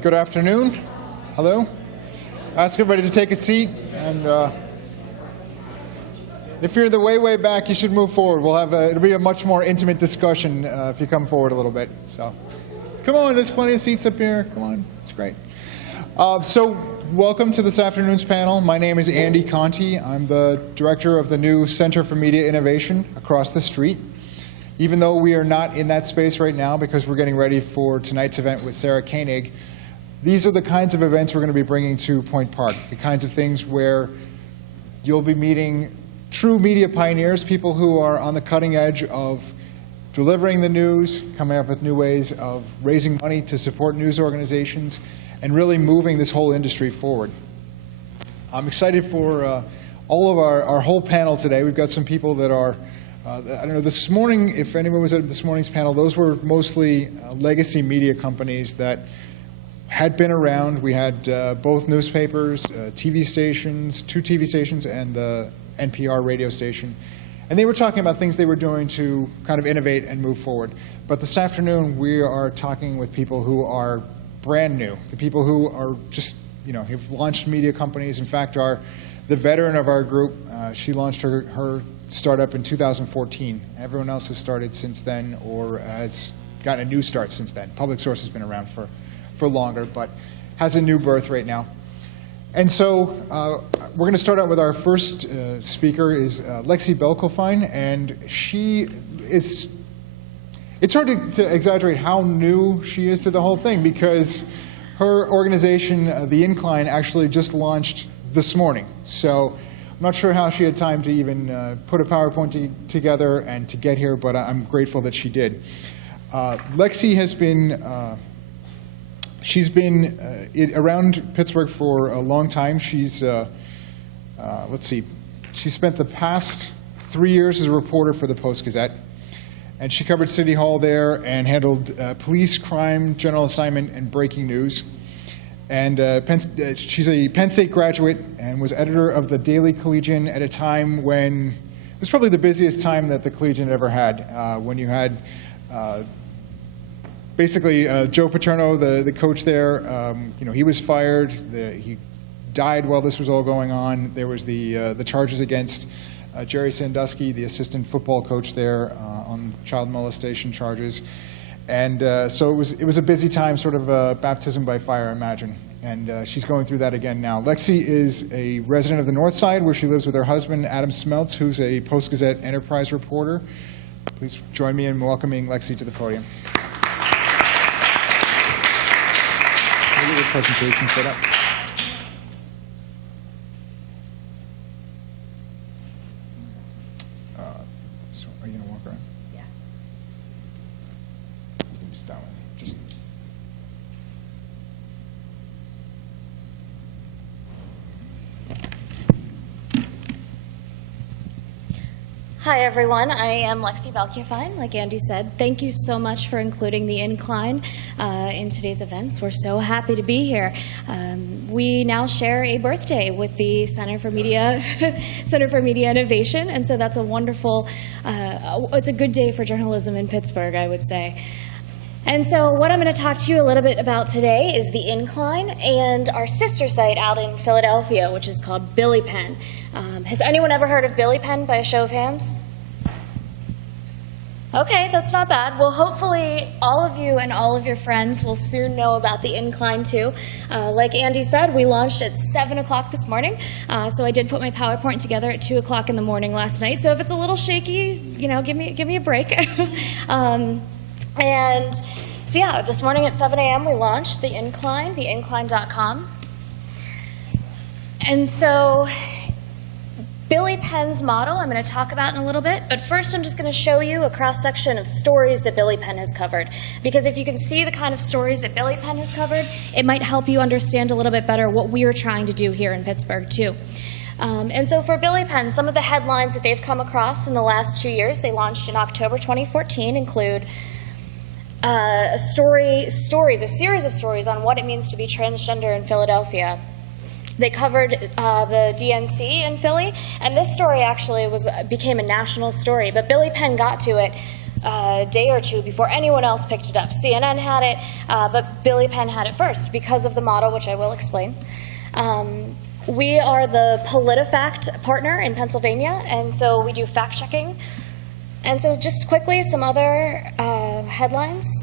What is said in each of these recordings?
Good afternoon. Hello. Ask everybody to take a seat, and if you're in the way back, you should move forward. It'll be a much more intimate discussion if you come forward a little bit. So, come on. There's plenty of seats up here. Come on. It's great. So, welcome to this afternoon's panel. My name is Andy Conti. I'm the director of the new Center for Media Innovation across the street. Even though we are not in that space right now because we're getting ready for tonight's event with Sarah Koenig, these are the kinds of events we're going to be bringing to Point Park, the kinds of things where you'll be meeting true media pioneers, people who are on the cutting edge of delivering the news, coming up with new ways of raising money to support news organizations, and really moving this whole industry forward. I'm excited for all of our whole panel today. We've got some people that are I don't know, this morning, if anyone was at this morning's panel, those were mostly legacy media companies that had been around. We had both newspapers, TV stations, 2 TV stations, and the NPR radio station. And they were talking about things they were doing to kind of innovate and move forward. But this afternoon, we are talking with people who are brand new, the people who are just, have launched media companies. In fact, the veteran of our group, she launched her startup in 2014. Everyone else has started since then or has gotten a new start since then. PublicSource has been around for longer, but has a new birth right now. And so we're going to start out with our first speaker is Lexi Belculfine, and it's hard to exaggerate how new she is to the whole thing because her organization, the Incline, actually just launched this morning. So I'm not sure how she had time to even put a PowerPoint together and to get here, but I'm grateful that she did. Lexi has been, she's been around Pittsburgh for a long time. She's, let's see, she spent the past 3 years as a reporter for the Post-Gazette, and she covered City Hall there and handled police, crime, general assignment, and breaking news. And she's a Penn State graduate and was editor of the Daily Collegian at a time when it was probably the busiest time that the Collegian had ever had, when you had basically Joe Paterno, the coach there, he was fired. He died while this was all going on. There was the charges against Jerry Sandusky, the assistant football coach there, on child molestation charges. And so it was a busy time, sort of a baptism by fire, I imagine. And she's going through that again now. Lexi is a resident of the North Side, where she lives with her husband, Adam Smeltz, who's a Post-Gazette enterprise reporter. Please join me in welcoming Lexi to the podium. Can we get your presentation set up? Are you going to walk around? Yeah. Just that one. Just. Hi, everyone. I am Lexi Belculfine, like Andy said. Thank you so much for including the Incline in today's events. We're so happy to be here. We now share a birthday with the Center for Media Innovation, and so that's a wonderful, it's a good day for journalism in Pittsburgh, I would say. And so what I'm going to talk to you a little bit about today is the Incline and our sister site out in Philadelphia, which is called Billy Penn. Has anyone ever heard of Billy Penn by a show of hands? Okay, that's not bad. Well, hopefully all of you and all of your friends will soon know about the Incline too. Like Andy said, we launched at 7 o'clock this morning, so I did put my PowerPoint together at 2 o'clock in the morning last night. So if it's a little shaky, give me a break. And so yeah, this morning at 7 a.m. we launched the Incline, theincline.com. And so Billy Penn's model I'm going to talk about in a little bit, but first I'm just going to show you a cross-section of stories that Billy Penn has covered. Because if you can see the kind of stories that Billy Penn has covered, it might help you understand a little bit better what we're trying to do here in Pittsburgh too. And so for Billy Penn, some of the headlines that they've come across in the last 2 years, they launched in October 2014, include a series of stories on what it means to be transgender in Philadelphia. They covered the DNC in Philly, and this story actually became a national story, but Billy Penn got to it day or two before anyone else picked it up. CNN had it, but Billy Penn had it first because of the model, which I will explain. We are the PolitiFact partner in Pennsylvania, and so we do fact-checking. And so just quickly, some other headlines.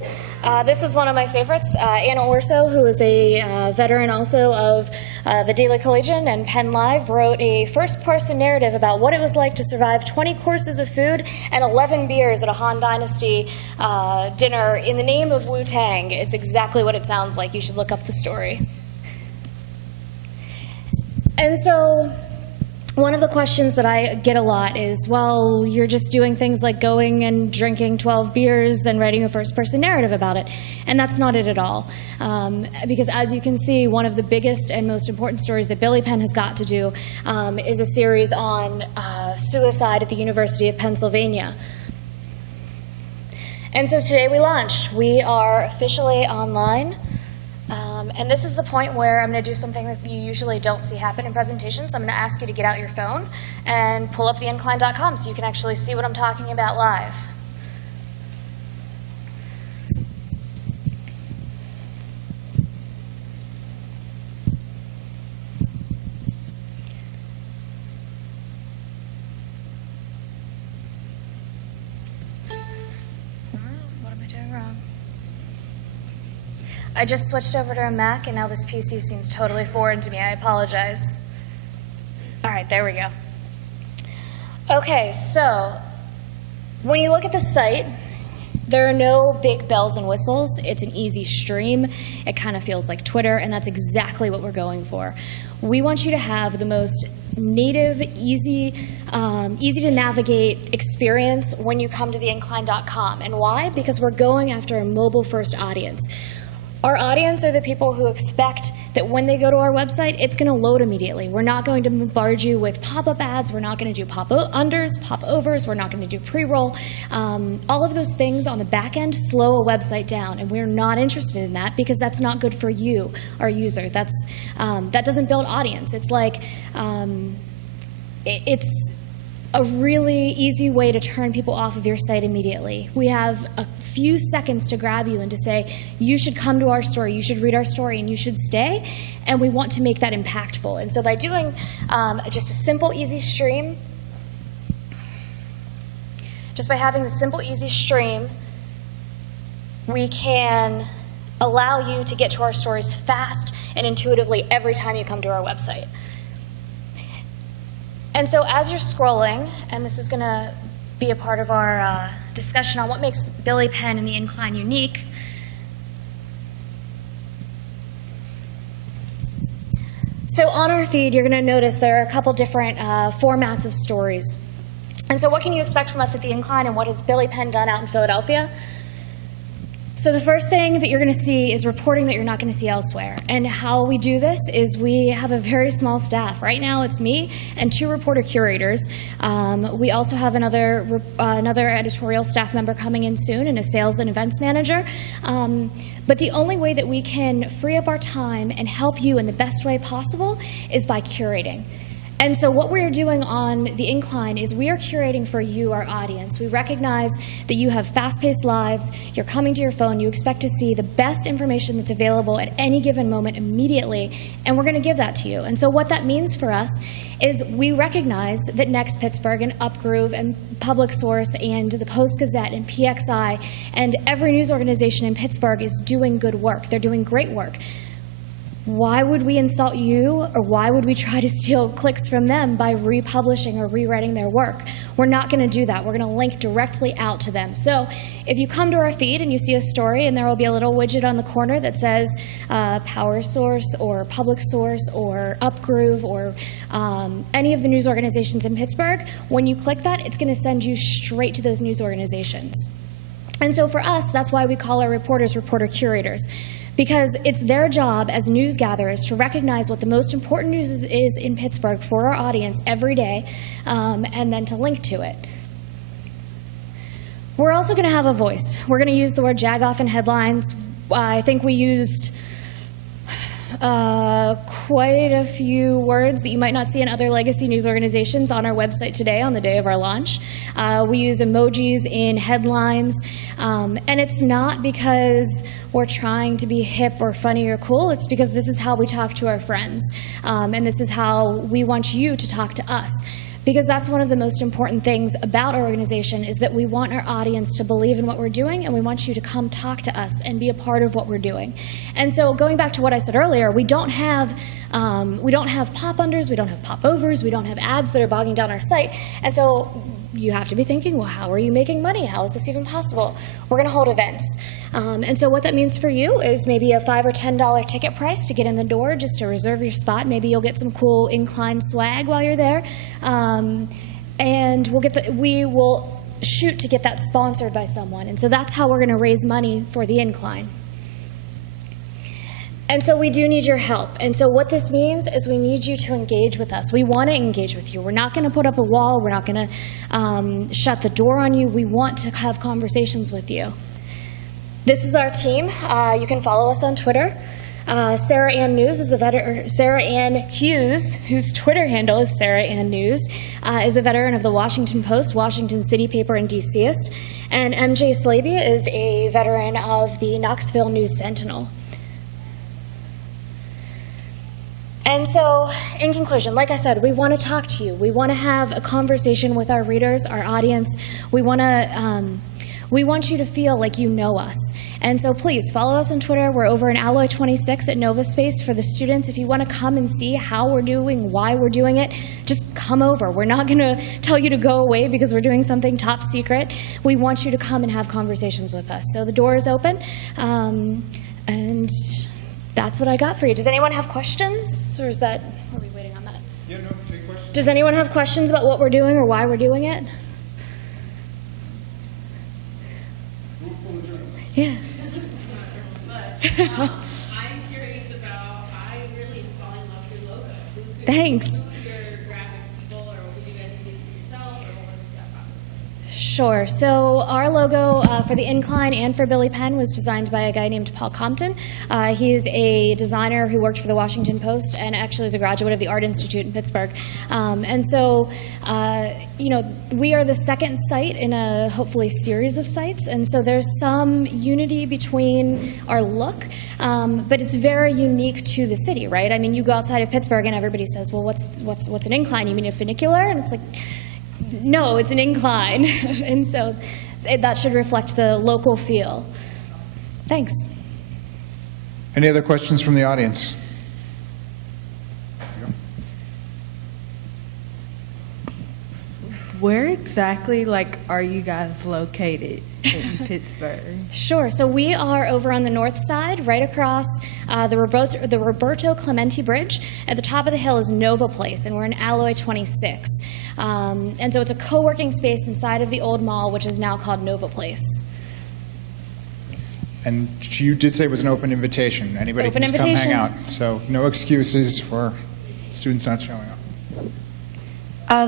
This is one of my favorites. Anna Orso, who is a veteran also of the Daily Collegian and Penn Live, wrote a first-person narrative about what it was like to survive 20 courses of food and 11 beers at a Han Dynasty dinner in the name of Wu-Tang. It's exactly what it sounds like. You should look up the story. And so one of the questions that I get a lot is, well, you're just doing things like going and drinking 12 beers and writing a first-person narrative about it. And that's not it at all. Because as you can see, one of the biggest and most important stories that Billy Penn has got to do is a series on suicide at the University of Pennsylvania. And so today we launched. We are officially online. And this is the point where I'm going to do something that you usually don't see happen in presentations. I'm going to ask you to get out your phone and pull up the Incline.com so you can actually see what I'm talking about live. What am I doing wrong? I just switched over to a Mac, and now this PC seems totally foreign to me. I apologize. All right, there we go. Okay, so when you look at the site, there are no big bells and whistles. It's an easy stream. It kind of feels like Twitter, and that's exactly what we're going for. We want you to have the most native, easy to navigate experience when you come to the Incline.com. And why? Because we're going after a mobile-first audience. Our audience are the people who expect that when they go to our website, it's going to load immediately. We're not going to bombard you with pop-up ads. We're not going to do pop-unders, pop-overs. We're not going to do pre-roll. All of those things on the back end slow a website down, and we're not interested in that because that's not good for you, our user. That doesn't build audience. It's like it's a really easy way to turn people off of your site immediately. We have a few seconds to grab you and to say, you should come to our story, you should read our story, and you should stay, and we want to make that impactful. And so by doing just a simple, easy stream, just by having the simple, easy stream, we can allow you to get to our stories fast and intuitively every time you come to our website. And so as you're scrolling, and this is going to be a part of our discussion on what makes Billy Penn and the Incline unique, so on our feed, you're going to notice there are a couple different formats of stories. And so what can you expect from us at the Incline, and what has Billy Penn done out in Philadelphia? So the first thing that you're going to see is reporting that you're not going to see elsewhere. And how we do this is we have a very small staff. Right now it's me and 2 reporter curators. We also have another editorial staff member coming in soon, and a sales and events manager. But the only way that we can free up our time and help you in the best way possible is by curating. And so what we're doing on the Incline is we are curating for you, our audience. We recognize that you have fast-paced lives, you're coming to your phone, you expect to see the best information that's available at any given moment immediately, and we're going to give that to you. And so what that means for us is we recognize that NEXTpittsburgh and UpGruv and PublicSource and the Post-Gazette and PXI and every news organization in Pittsburgh is doing good work. They're doing great work. Why would we insult you, or why would we try to steal clicks from them by republishing or rewriting their work? We're not going to do that. We're going to link directly out to them. So if you come to our feed and you see a story, and there will be a little widget on the corner that says Power Source or PublicSource or UpGruv or any of the news organizations in Pittsburgh, when you click that, it's going to send you straight to those news organizations. And so for us, that's why we call our reporters reporter curators, because it's their job as news gatherers to recognize what the most important news is in Pittsburgh for our audience every day, and then to link to it. We're also going to have a voice. We're going to use the word jagoff in headlines. I think we used quite a few words that you might not see in other legacy news organizations on our website today on the day of our launch. We use emojis in headlines, and it's not because we're trying to be hip or funny or cool. It's because this is how we talk to our friends, and this is how we want you to talk to us. Because that's one of the most important things about our organization, is that we want our audience to believe in what we're doing, and we want you to come talk to us and be a part of what we're doing. And so going back to what I said earlier, we don't have pop unders, we don't have pop overs, we don't have ads that are bogging down our site. And so you have to be thinking, well, how are you making money? How is this even possible? We're going to hold events. And so what that means for you is maybe a $5 or $10 ticket price to get in the door, just to reserve your spot. Maybe you'll get some cool Incline swag while you're there. And we will shoot to get that sponsored by someone. And so that's how we're going to raise money for the Incline. And so we do need your help. And so what this means is we need you to engage with us. We want to engage with you. We're not going to put up a wall. We're not going to shut the door on you. We want to have conversations with you. This is our team. You can follow us on Twitter. Sarah Ann News is a veteran. Sarah Ann Hughes, whose Twitter handle is Sarah Ann News, is a veteran of the Washington Post, Washington City Paper, and DCist. And MJ Slabia is a veteran of the Knoxville News Sentinel. And so, in conclusion, like I said, we want to talk to you. We want to have a conversation with our readers, our audience. We want you to feel like you know us. And so please follow us on Twitter. We're over in Alloy 26 at Nova Space for the students. If you want to come and see how we're doing, why we're doing it, just come over. We're not going to tell you to go away because we're doing something top secret. We want you to come and have conversations with us. So the door is open, and that's what I got for you. Does anyone have questions, or are we waiting on that? Yeah, no, take questions. Does anyone have questions about what we're doing or why we're doing it? Yeah. I'm curious about, I really fall in love with your logo. Thanks. Who are your graphic people, or would you guys do this yourself, or what was that process like? Sure. So our logo for the Incline and for Billy Penn was designed by a guy named Paul Compton. He is a designer who worked for the Washington Post and actually is a graduate of the Art Institute in Pittsburgh. And so, we are the second site in a hopefully series of sites. And so there's some unity between our look, but it's very unique to the city, right? I mean, you go outside of Pittsburgh and everybody says, well, what's an incline? You mean a funicular? And it's like, no, it's an incline. And so that should reflect the local feel. Thanks. Any other questions from the audience? Where exactly, are you guys located in Pittsburgh? Sure. So we are over on the north side, right across the Roberto Clemente Bridge. At the top of the hill is Nova Place, and we're in Alloy 26. And so it's a co-working space inside of the old mall, which is now called Nova Place. And you did say it was an open invitation. Anybody Open can just come invitation. hang out. So no excuses for students not showing up.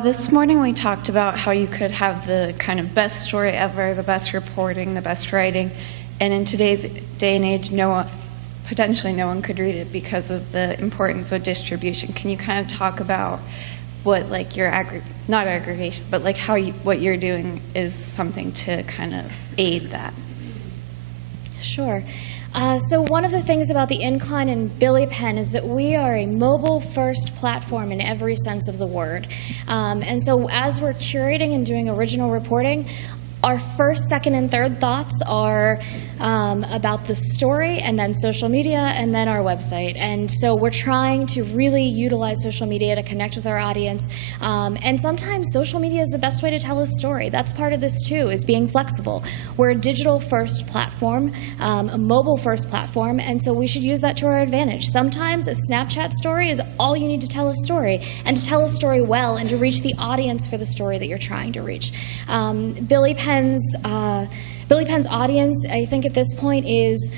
This morning we talked about how you could have the kind of best story ever, the best reporting, the best writing, and in today's day and age, potentially no one could read it because of the importance of distribution. Can you kind of talk about what your not aggregation, but what you're doing is something to kind of aid that? Sure. So one of the things about the Incline and Billy Penn is that we are a mobile-first platform in every sense of the word. And so as we're curating and doing original reporting, our first, second, and third thoughts are about the story, and then social media, and then our website. And so we're trying to really utilize social media to connect with our audience. And sometimes social media is the best way to tell a story. That's part of this too, is being flexible. We're a digital-first platform, a mobile-first platform, and so we should use that to our advantage. Sometimes a Snapchat story is all you need to tell a story, and to tell a story well, and to reach the audience for the story that you're trying to reach. Billy Penn's audience, I think at this point, is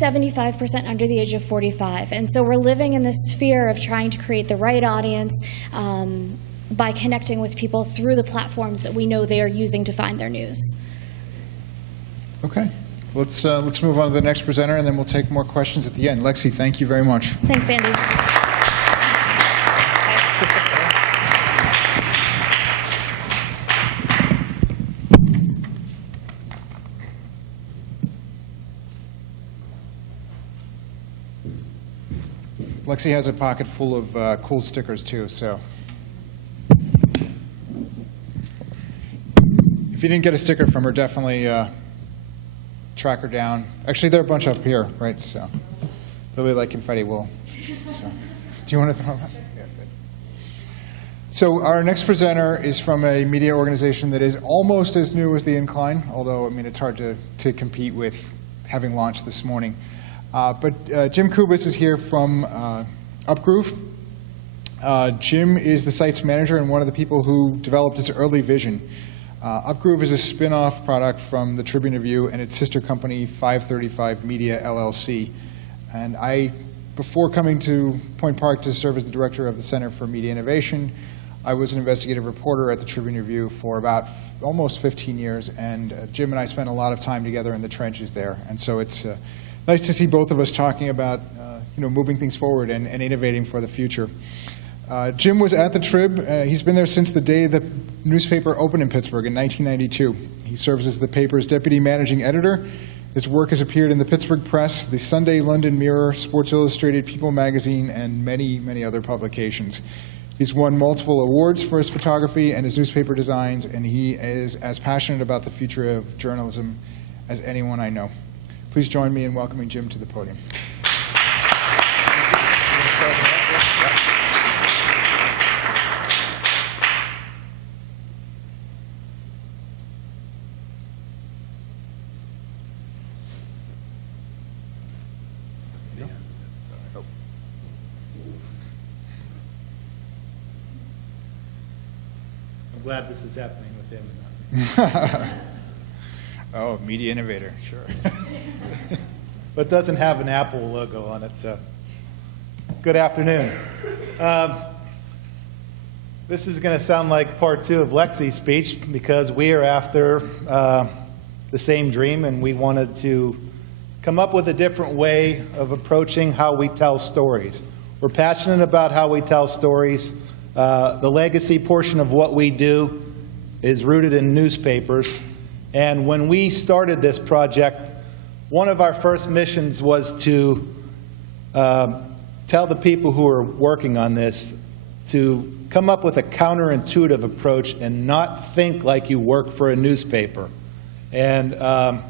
75% under the age of 45. And so we're living in this sphere of trying to create the right audience by connecting with people through the platforms that we know they are using to find their news. Okay. let's move on to the next presenter, and then we'll take more questions at the end. Lexi, thank you very much. Thanks, Andy. Lexi has a pocket full of cool stickers, too, so. If you didn't get a sticker from her, definitely track her down. Actually, there are a bunch up here, right? So, really like confetti wool. So, do you want to throw them out? Yeah, good. So, our next presenter is from a media organization that is almost as new as the Incline, although, I mean, it's hard to compete with having launched this morning. But Jim Kubus is here from UpGruv. Jim is the site's manager and one of the people who developed this early vision. UpGruv is a spin-off product from the Tribune Review and its sister company, 535 Media, LLC. And before coming to Point Park to serve as the director of the Center for Media Innovation, I was an investigative reporter at the Tribune Review for about almost 15 years, and Jim and I spent a lot of time together in the trenches there. And so it's nice to see both of us talking about moving things forward and innovating for the future. Jim was at the Trib. He's been there since the day the newspaper opened in Pittsburgh in 1992. He serves as the paper's deputy managing editor. His work has appeared in the Pittsburgh Press, the Sunday London Mirror, Sports Illustrated, People magazine, and many, many other publications. He's won multiple awards for his photography and his newspaper designs, and he is as passionate about the future of journalism as anyone I know. Please join me in welcoming Jim to the podium. I'm glad this is happening with him. Oh, media innovator, sure. But it doesn't have an Apple logo on it, so good afternoon. This is going to sound like part two of Lexi's speech because we are after the same dream, and we wanted to come up with a different way of approaching how we tell stories. We're passionate about how we tell stories. The legacy portion of what we do is rooted in newspapers. And when we started this project, one of our first missions was to tell the people who are working on this to come up with a counterintuitive approach and not think like you work for a newspaper. And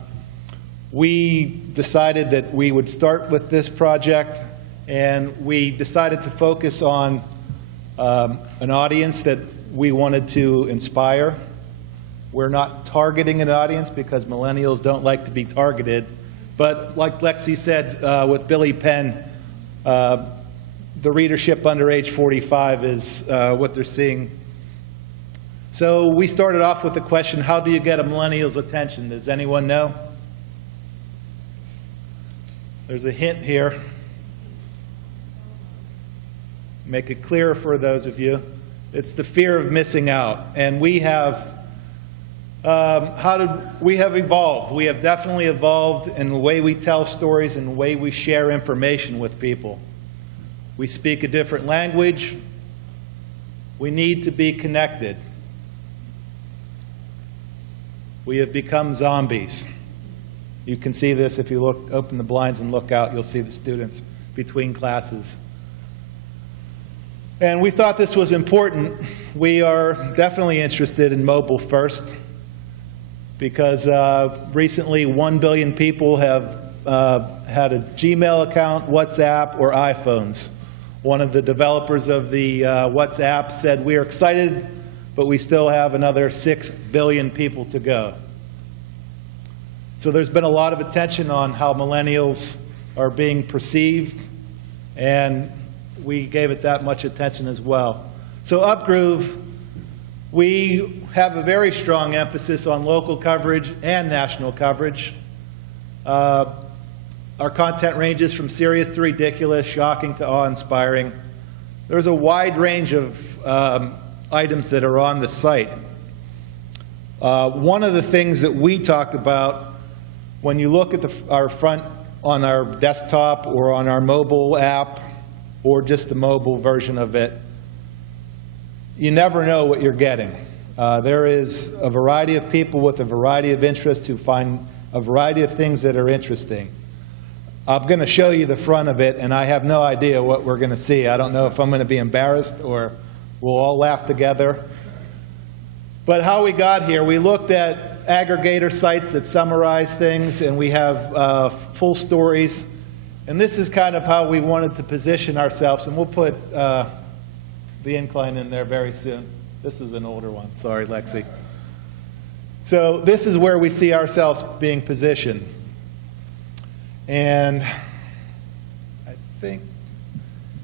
we decided that we would start with this project, and we decided to focus on an audience that we wanted to inspire. We're not targeting an audience because millennials don't like to be targeted. But like Lexi said with Billy Penn, the readership under age 45 is what they're seeing. So we started off with the question, how do you get a millennial's attention? Does anyone know? There's a hint here. Make it clearer for those of you. It's the fear of missing out. And we have we have evolved. We have definitely evolved in the way we tell stories and the way we share information with people. We speak a different language. We need to be connected. We have become zombies. You can see this if you open the blinds and look out. You'll see the students between classes. And we thought this was important. We are definitely interested in mobile first, because recently 1 billion people have had a Gmail account, WhatsApp, or iPhones. One of the developers of the WhatsApp said, "We are excited, but we still have another 6 billion people to go." So there's been a lot of attention on how millennials are being perceived, and we gave it that much attention as well. So UpGruv, we have a very strong emphasis on local coverage and national coverage. Our content ranges from serious to ridiculous, shocking to awe-inspiring. There's a wide range of items that are on the site. One of the things that we talked about when you look at our front on our desktop or on our mobile app or just the mobile version of it, you never know what you're getting. There is a variety of people with a variety of interests who find a variety of things that are interesting. I'm going to show you the front of it, and I have no idea what we're going to see. I don't know if I'm going to be embarrassed or we'll all laugh together. But how we got here, we looked at aggregator sites that summarize things, and we have full stories. And this is kind of how we wanted to position ourselves, and we'll put the Incline in there very soon. This is an older one. Sorry, Lexi. So this is where we see ourselves being positioned. And I think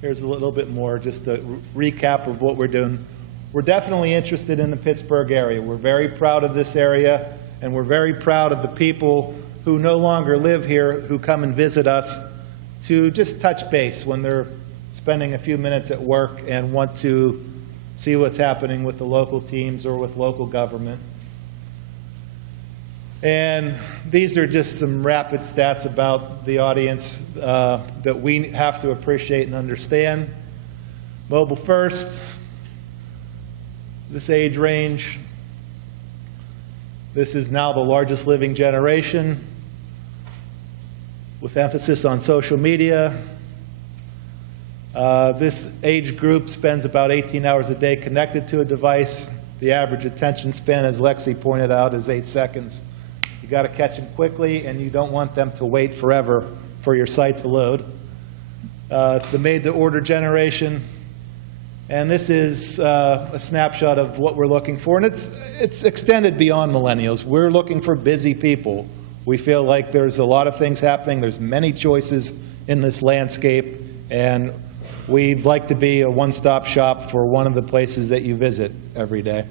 here's a little bit more, just a recap of what we're doing. We're definitely interested in the Pittsburgh area. We're very proud of this area, and we're very proud of the people who no longer live here, who come and visit us to just touch base when they're spending a few minutes at work and want to see what's happening with the local teams or with local government. And these are just some rapid stats about the audience that we have to appreciate and understand. Mobile first, this age range. This is now the largest living generation, with emphasis on social media. This age group spends about 18 hours a day connected to a device. The average attention span, as Lexi pointed out, is 8 seconds. You got to catch them quickly, and you don't want them to wait forever for your site to load. It's the made-to-order generation, and this is a snapshot of what we're looking for, and it's extended beyond millennials. We're looking for busy people. We feel like there's a lot of things happening. There's many choices in this landscape, and we'd like to be a one-stop shop for one of the places that you visit every day.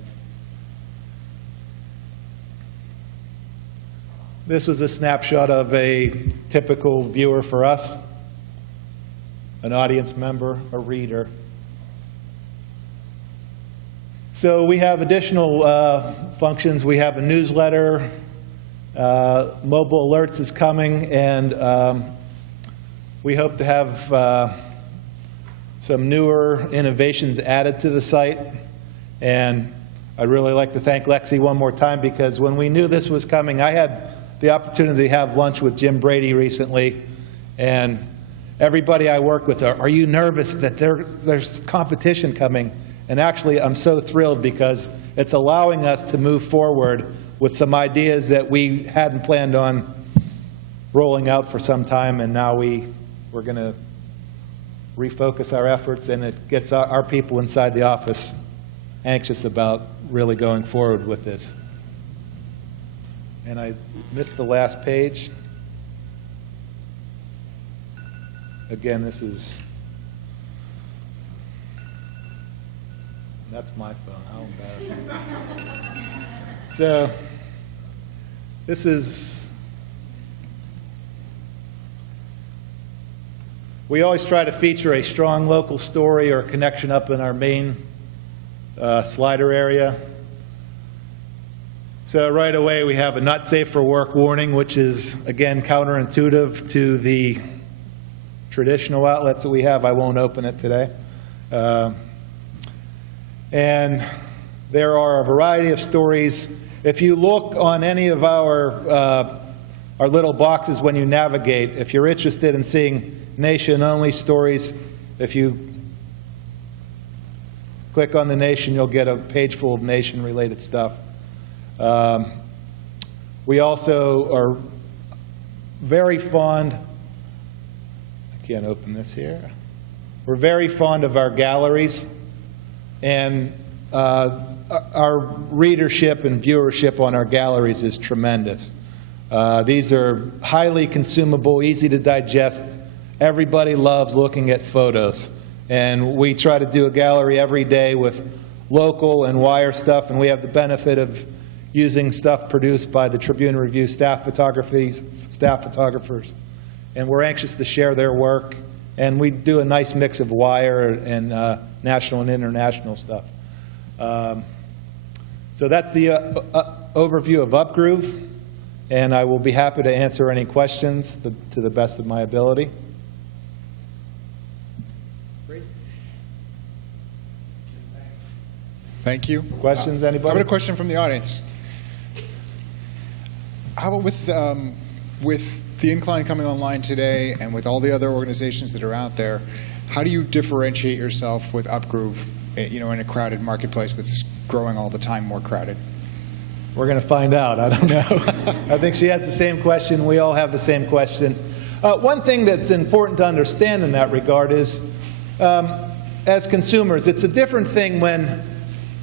This was a snapshot of a typical viewer for us, an audience member, a reader. So we have additional functions. We have a newsletter. Mobile alerts is coming, and we hope to have some newer innovations added to the site. And I'd really like to thank Lexi one more time, because when we knew this was coming, I had the opportunity to have lunch with Jim Brady recently, and everybody I work with, are you nervous that there's competition coming? And actually, I'm so thrilled, because it's allowing us to move forward with some ideas that we hadn't planned on rolling out for some time, and now we're going to refocus our efforts, and it gets our people inside the office anxious about really going forward with this. And I missed the last page. Again, that's my phone. How embarrassing. So this is, we always try to feature a strong local story or connection up in our main slider area. So right away we have a not safe for work warning, which is, again, counterintuitive to the traditional outlets that we have. I won't open it today. And there are a variety of stories. If you look on any of our little boxes when you navigate, if you're interested in seeing nation-only stories, if you click on the nation, you'll get a page full of nation-related stuff. We also are very fond, I can't open this here. We're very fond of our galleries, and our readership and viewership on our galleries is tremendous. These are highly consumable, easy to digest. Everybody loves looking at photos, and we try to do a gallery every day with local and wire stuff, and we have the benefit of using stuff produced by the Tribune Review staff photographers, and we're anxious to share their work, and we do a nice mix of wire and national and international stuff. So that's the overview of UpGruv, and I will be happy to answer any questions to the best of my ability. Thank you. Questions, How anybody? about a question from the audience? How about with the Incline coming online today and with all the other organizations that are out there, how do you differentiate yourself with UpGruv, in a crowded marketplace that's growing all the time more crowded? We're going to find out. I don't know. I think she has the same question. We all have the same question. One thing that's important to understand in that regard is, as consumers, it's a different thing when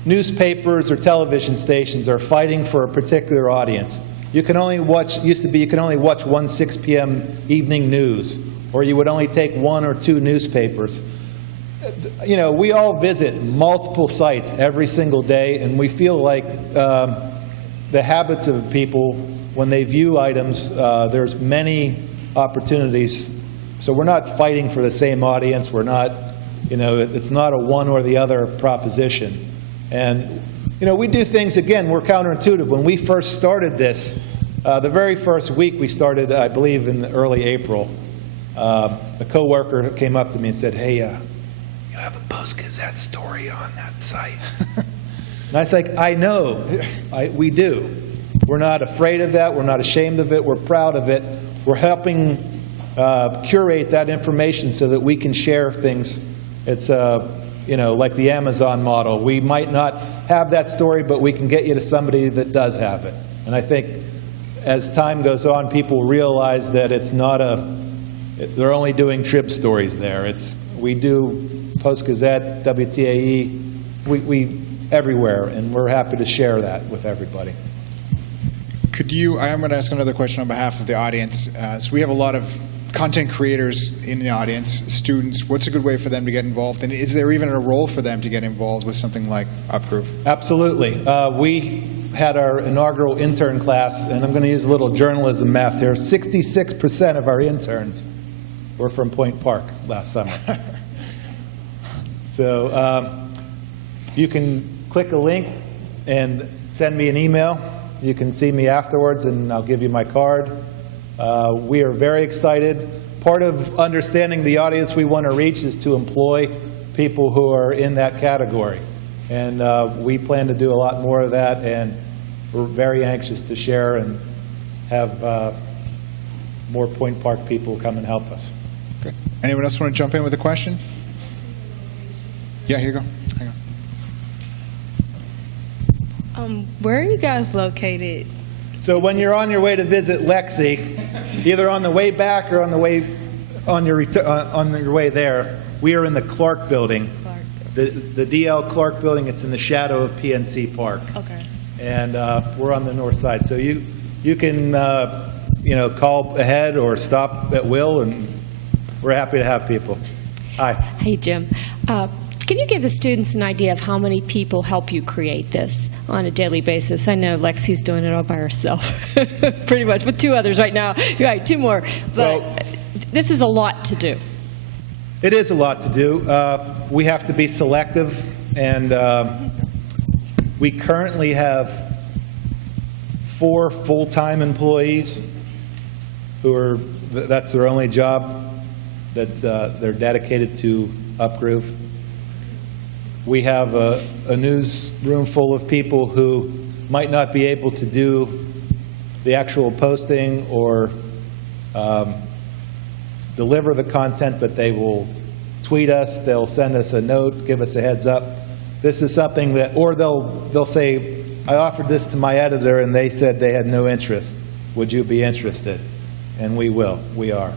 newspapers or television stations are fighting for a particular audience. You can only watch, used to be, you can only watch one 6 p.m. evening news, or you would only take 1 or 2 newspapers. We all visit multiple sites every single day, and we feel like the habits of people, when they view items, there's many opportunities. So we're not fighting for the same audience. We're not, it's not a one or the other proposition. And, we do things, again, we're counterintuitive. When we first started this, the very first week we started, I believe, in early April, a coworker came up to me and said, "Hey, you have a Post-Gazette story on that site." And I was like, "I know, we do. We're not afraid of that. We're not ashamed of it. We're proud of it. We're helping curate that information so that we can share things." It's like the Amazon model. We might not have that story, but we can get you to somebody that does have it. And I think as time goes on, people realize that it's not they're only doing trib stories there. We do Post-Gazette, WTAE, we everywhere, and we're happy to share that with everybody. I'm going to ask another question on behalf of the audience. So we have a lot of content creators in the audience, students. What's a good way for them to get involved? And is there even a role for them to get involved with something like UpGruv? Absolutely. We had our inaugural intern class, and I'm going to use a little journalism math here. 66% of our interns were from Point Park last summer. So you can click a link and send me an email. You can see me afterwards, and I'll give you my card. We are very excited. Part of understanding the audience we want to reach is to employ people who are in that category. And we plan to do a lot more of that, and we're very anxious to share and have more Point Park people come and help us. Okay. Anyone else want to jump in with a question? Yeah, here you go. Hang on. Where are you guys located? So when you're on your way to visit Lexi, either on the way back or on your way there, we are in the Clark Building, the DL Clark Building. It's in the shadow of PNC Park. Okay. And we're on the north side. So you can call ahead or stop at will, and we're happy to have people. Hi. Hey, Jim. Can you give the students an idea of how many people help you create this on a daily basis? I know Lexi's doing it all by herself, pretty much, with 2 others right now. You're right, 2 more. But this is a lot to do. It is a lot to do. We have to be selective, and we currently have 4 full-time employees who that's their only job. They're dedicated to UpGruv. We have a newsroom full of people who might not be able to do the actual posting or deliver the content, but they will tweet us, they'll send us a note, give us a heads up. This is something that, or they'll say, "I offered this to my editor and they said they had no interest. Would you be interested?" And we will. We are.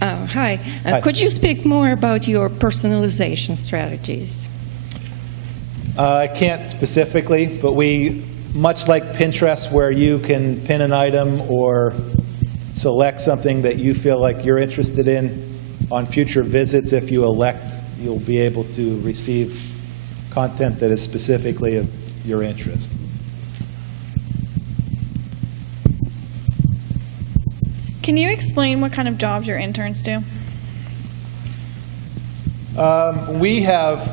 Hi. Hi. Could you speak more about your personalization strategies? I can't specifically, but we, much like Pinterest, where you can pin an item or select something that you feel like you're interested in, on future visits, if you elect, you'll be able to receive content that is specifically of your interest. Can you explain what kind of jobs your interns do? We have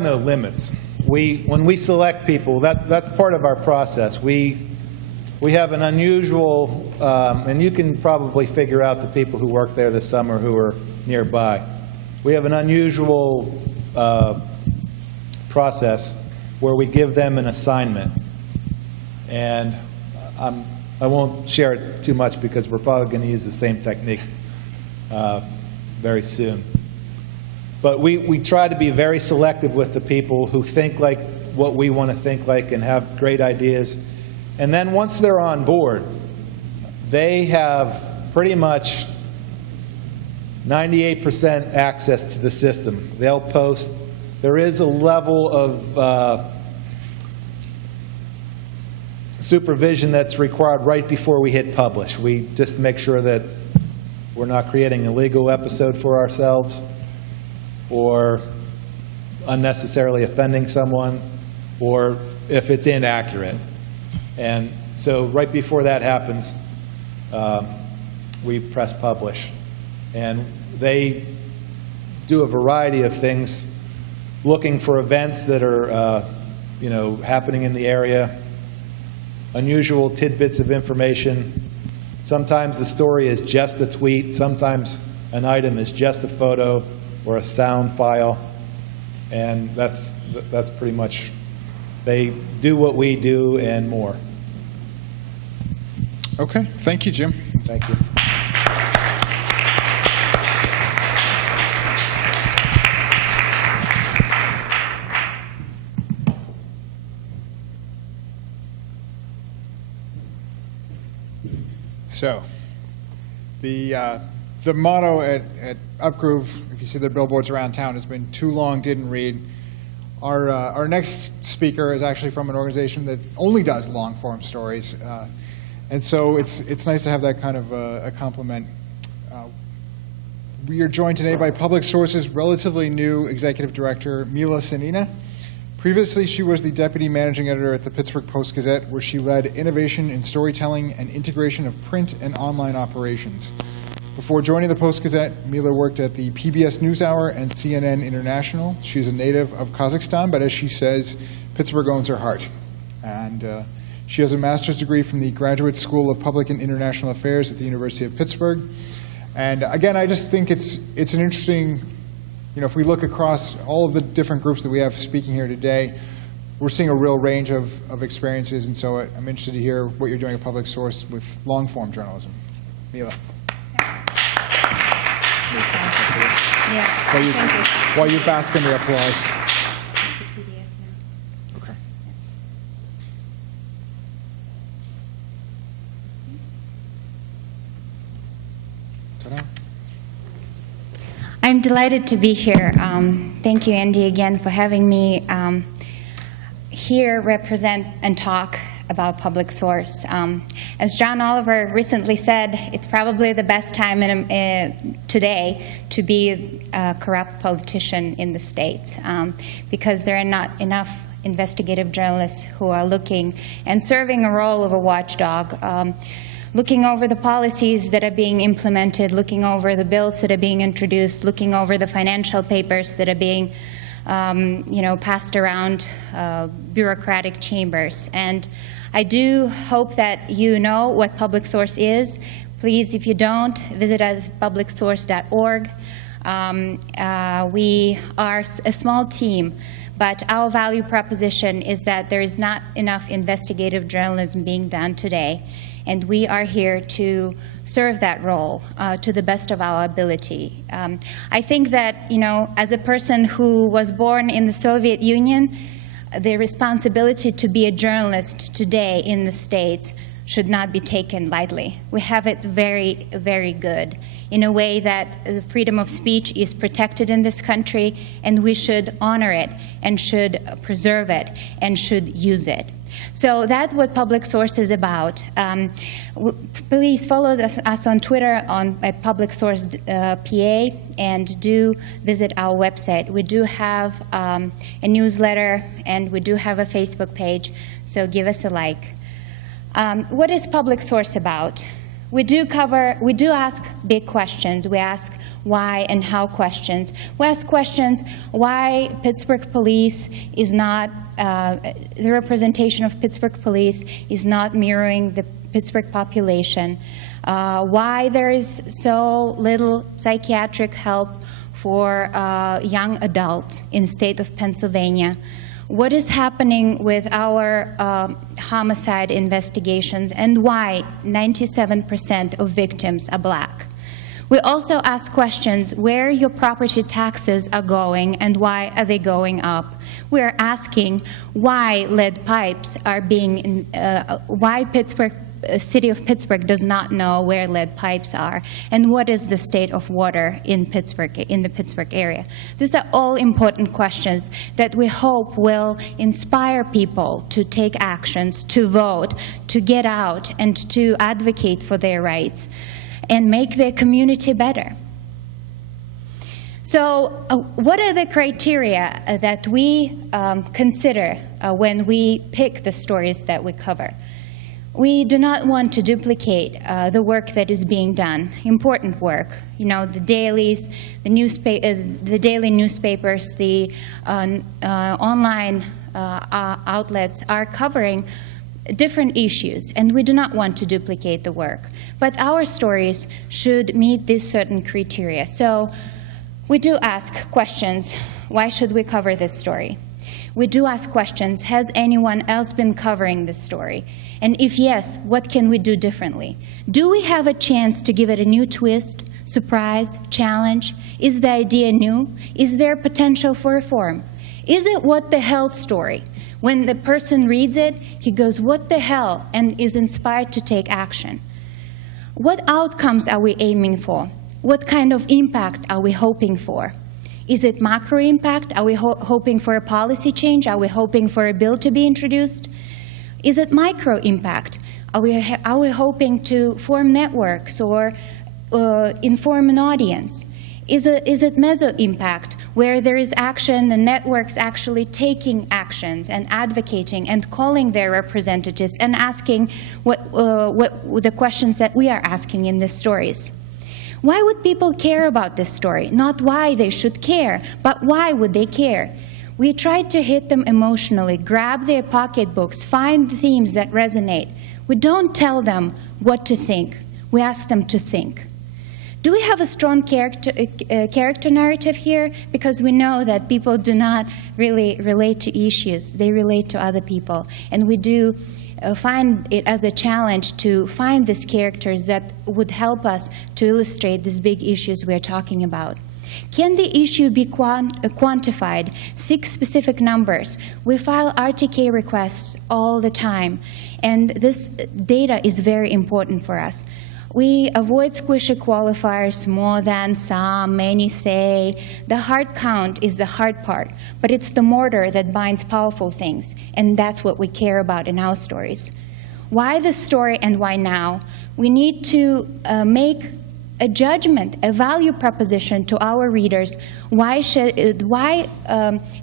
no limits. when we select people, that's part of our process. We have an unusual, and you can probably figure out the people who work there this summer who are nearby. We have an unusual process where we give them an assignment. And I won't share it too much because we're probably going to use the same technique very soon. But we try to be very selective with the people who think like what we want to think like and have great ideas. And then once they're on board, they have pretty much 98% access to the system. They'll post. There is a level of supervision that's required right before we hit publish. We just make sure that we're not creating a legal episode for ourselves or unnecessarily offending someone, or if it's inaccurate. And so right before that happens, we press publish. And they do a variety of things, looking for events that are happening in the area, unusual tidbits of information. Sometimes the story is just a tweet. Sometimes an item is just a photo or a sound file. And that's pretty much, they do what we do and more. Okay, thank you, Jim. Thank you. So, the motto at UpGruv, if you see their billboards around town, has been "Too long, didn't read." Our next speaker is actually from an organization that only does long-form stories, and so it's nice to have that kind of a compliment. We are joined today by PublicSource's relatively new executive director, Mila Sanina. Previously, she was the deputy managing editor at the Pittsburgh Post-Gazette, where she led innovation in storytelling and integration of print and online operations. Before joining the Post-Gazette, Mila worked at the PBS NewsHour and CNN International. She's a native of Kazakhstan, but as she says, Pittsburgh owns her heart. And she has a master's degree from the Graduate School of Public and International Affairs at the University of Pittsburgh. And again, I just think it's an interesting, if we look across all of the different groups that we have speaking here today, we're seeing a real range of experiences, and so I'm interested to hear what you're doing at PublicSource with long-form journalism. Mila. Yeah. While you bask in the applause. Okay. Ta-da. I'm delighted to be here. Thank you, Andy, again for having me here represent and talk about PublicSource. As John Oliver recently said, it's probably the best time today to be a corrupt politician in the States because there are not enough investigative journalists who are looking and serving a role of a watchdog, looking over the policies that are being implemented, looking over the bills that are being introduced, looking over the financial papers that are being passed around bureaucratic chambers. And I do hope that you know what PublicSource is. Please, if you don't, visit us at publicsource.org. We are a small team, but our value proposition is that there is not enough investigative journalism being done today. And we are here to serve that role to the best of our ability. I think that, as a person who was born in the Soviet Union, the responsibility to be a journalist today in the States should not be taken lightly. We have it very, very good in a way that the freedom of speech is protected in this country, and we should honor it and should preserve it and should use it. So that's what PublicSource is about. Please follow us on Twitter at PublicSource PA, and do visit our website. We do have a newsletter, and we do have a Facebook page, so give us a like. What is PublicSource about? We do ask big questions. We ask why and how questions. We ask questions why Pittsburgh police is not, the representation of Pittsburgh police is not mirroring the Pittsburgh population, why there is so little psychiatric help for young adults in the state of Pennsylvania, what is happening with our homicide investigations, and why 97% of victims are black. We also ask questions where your property taxes are going and why are they going up. We're asking why lead pipes are being, why City of Pittsburgh does not know where lead pipes are, and what is the state of water in Pittsburgh, in the Pittsburgh area. These are all important questions that we hope will inspire people to take actions, to vote, to get out, and to advocate for their rights, and make their community better. So what are the criteria that we consider when we pick the stories that we cover? We do not want to duplicate the work that is being done, important work. You know, the dailies, the daily newspapers, the online outlets are covering different issues, and we do not want to duplicate the work. But our stories should meet these certain criteria. So we do ask questions, why should we cover this story? We do ask questions, has anyone else been covering this story? And if yes, what can we do differently? Do we have a chance to give it a new twist, surprise, challenge? Is the idea new? Is there potential for reform? Is it what the hell story? When the person reads it, he goes, what the hell, and is inspired to take action. What outcomes are we aiming for? What kind of impact are we hoping for? Is it macro impact? Are we hoping for a policy change? Are we hoping for a bill to be introduced? Is it micro impact? Are we hoping to form networks or inform an audience? Is it meso impact, where there is action, the networks actually taking actions and advocating and calling their representatives and asking what the questions that we are asking in these stories? Why would people care about this story? Not why they should care, but why would they care? We try to hit them emotionally, grab their pocketbooks, find the themes that resonate. We don't tell them what to think. We ask them to think. Do we have a strong character narrative here? Because we know that people do not really relate to issues. They relate to other people. And we do find it as a challenge to find these characters that would help us to illustrate these big issues we're talking about. Can the issue be quantified? 6 specific numbers. We file RTK requests all the time, and this data is very important for us. We avoid squishy qualifiers, more than, some, many say. The hard count is the hard part, but it's the mortar that binds powerful things, and that's what we care about in our stories. Why this story and why now? We need to make a judgment, a value proposition to our readers, why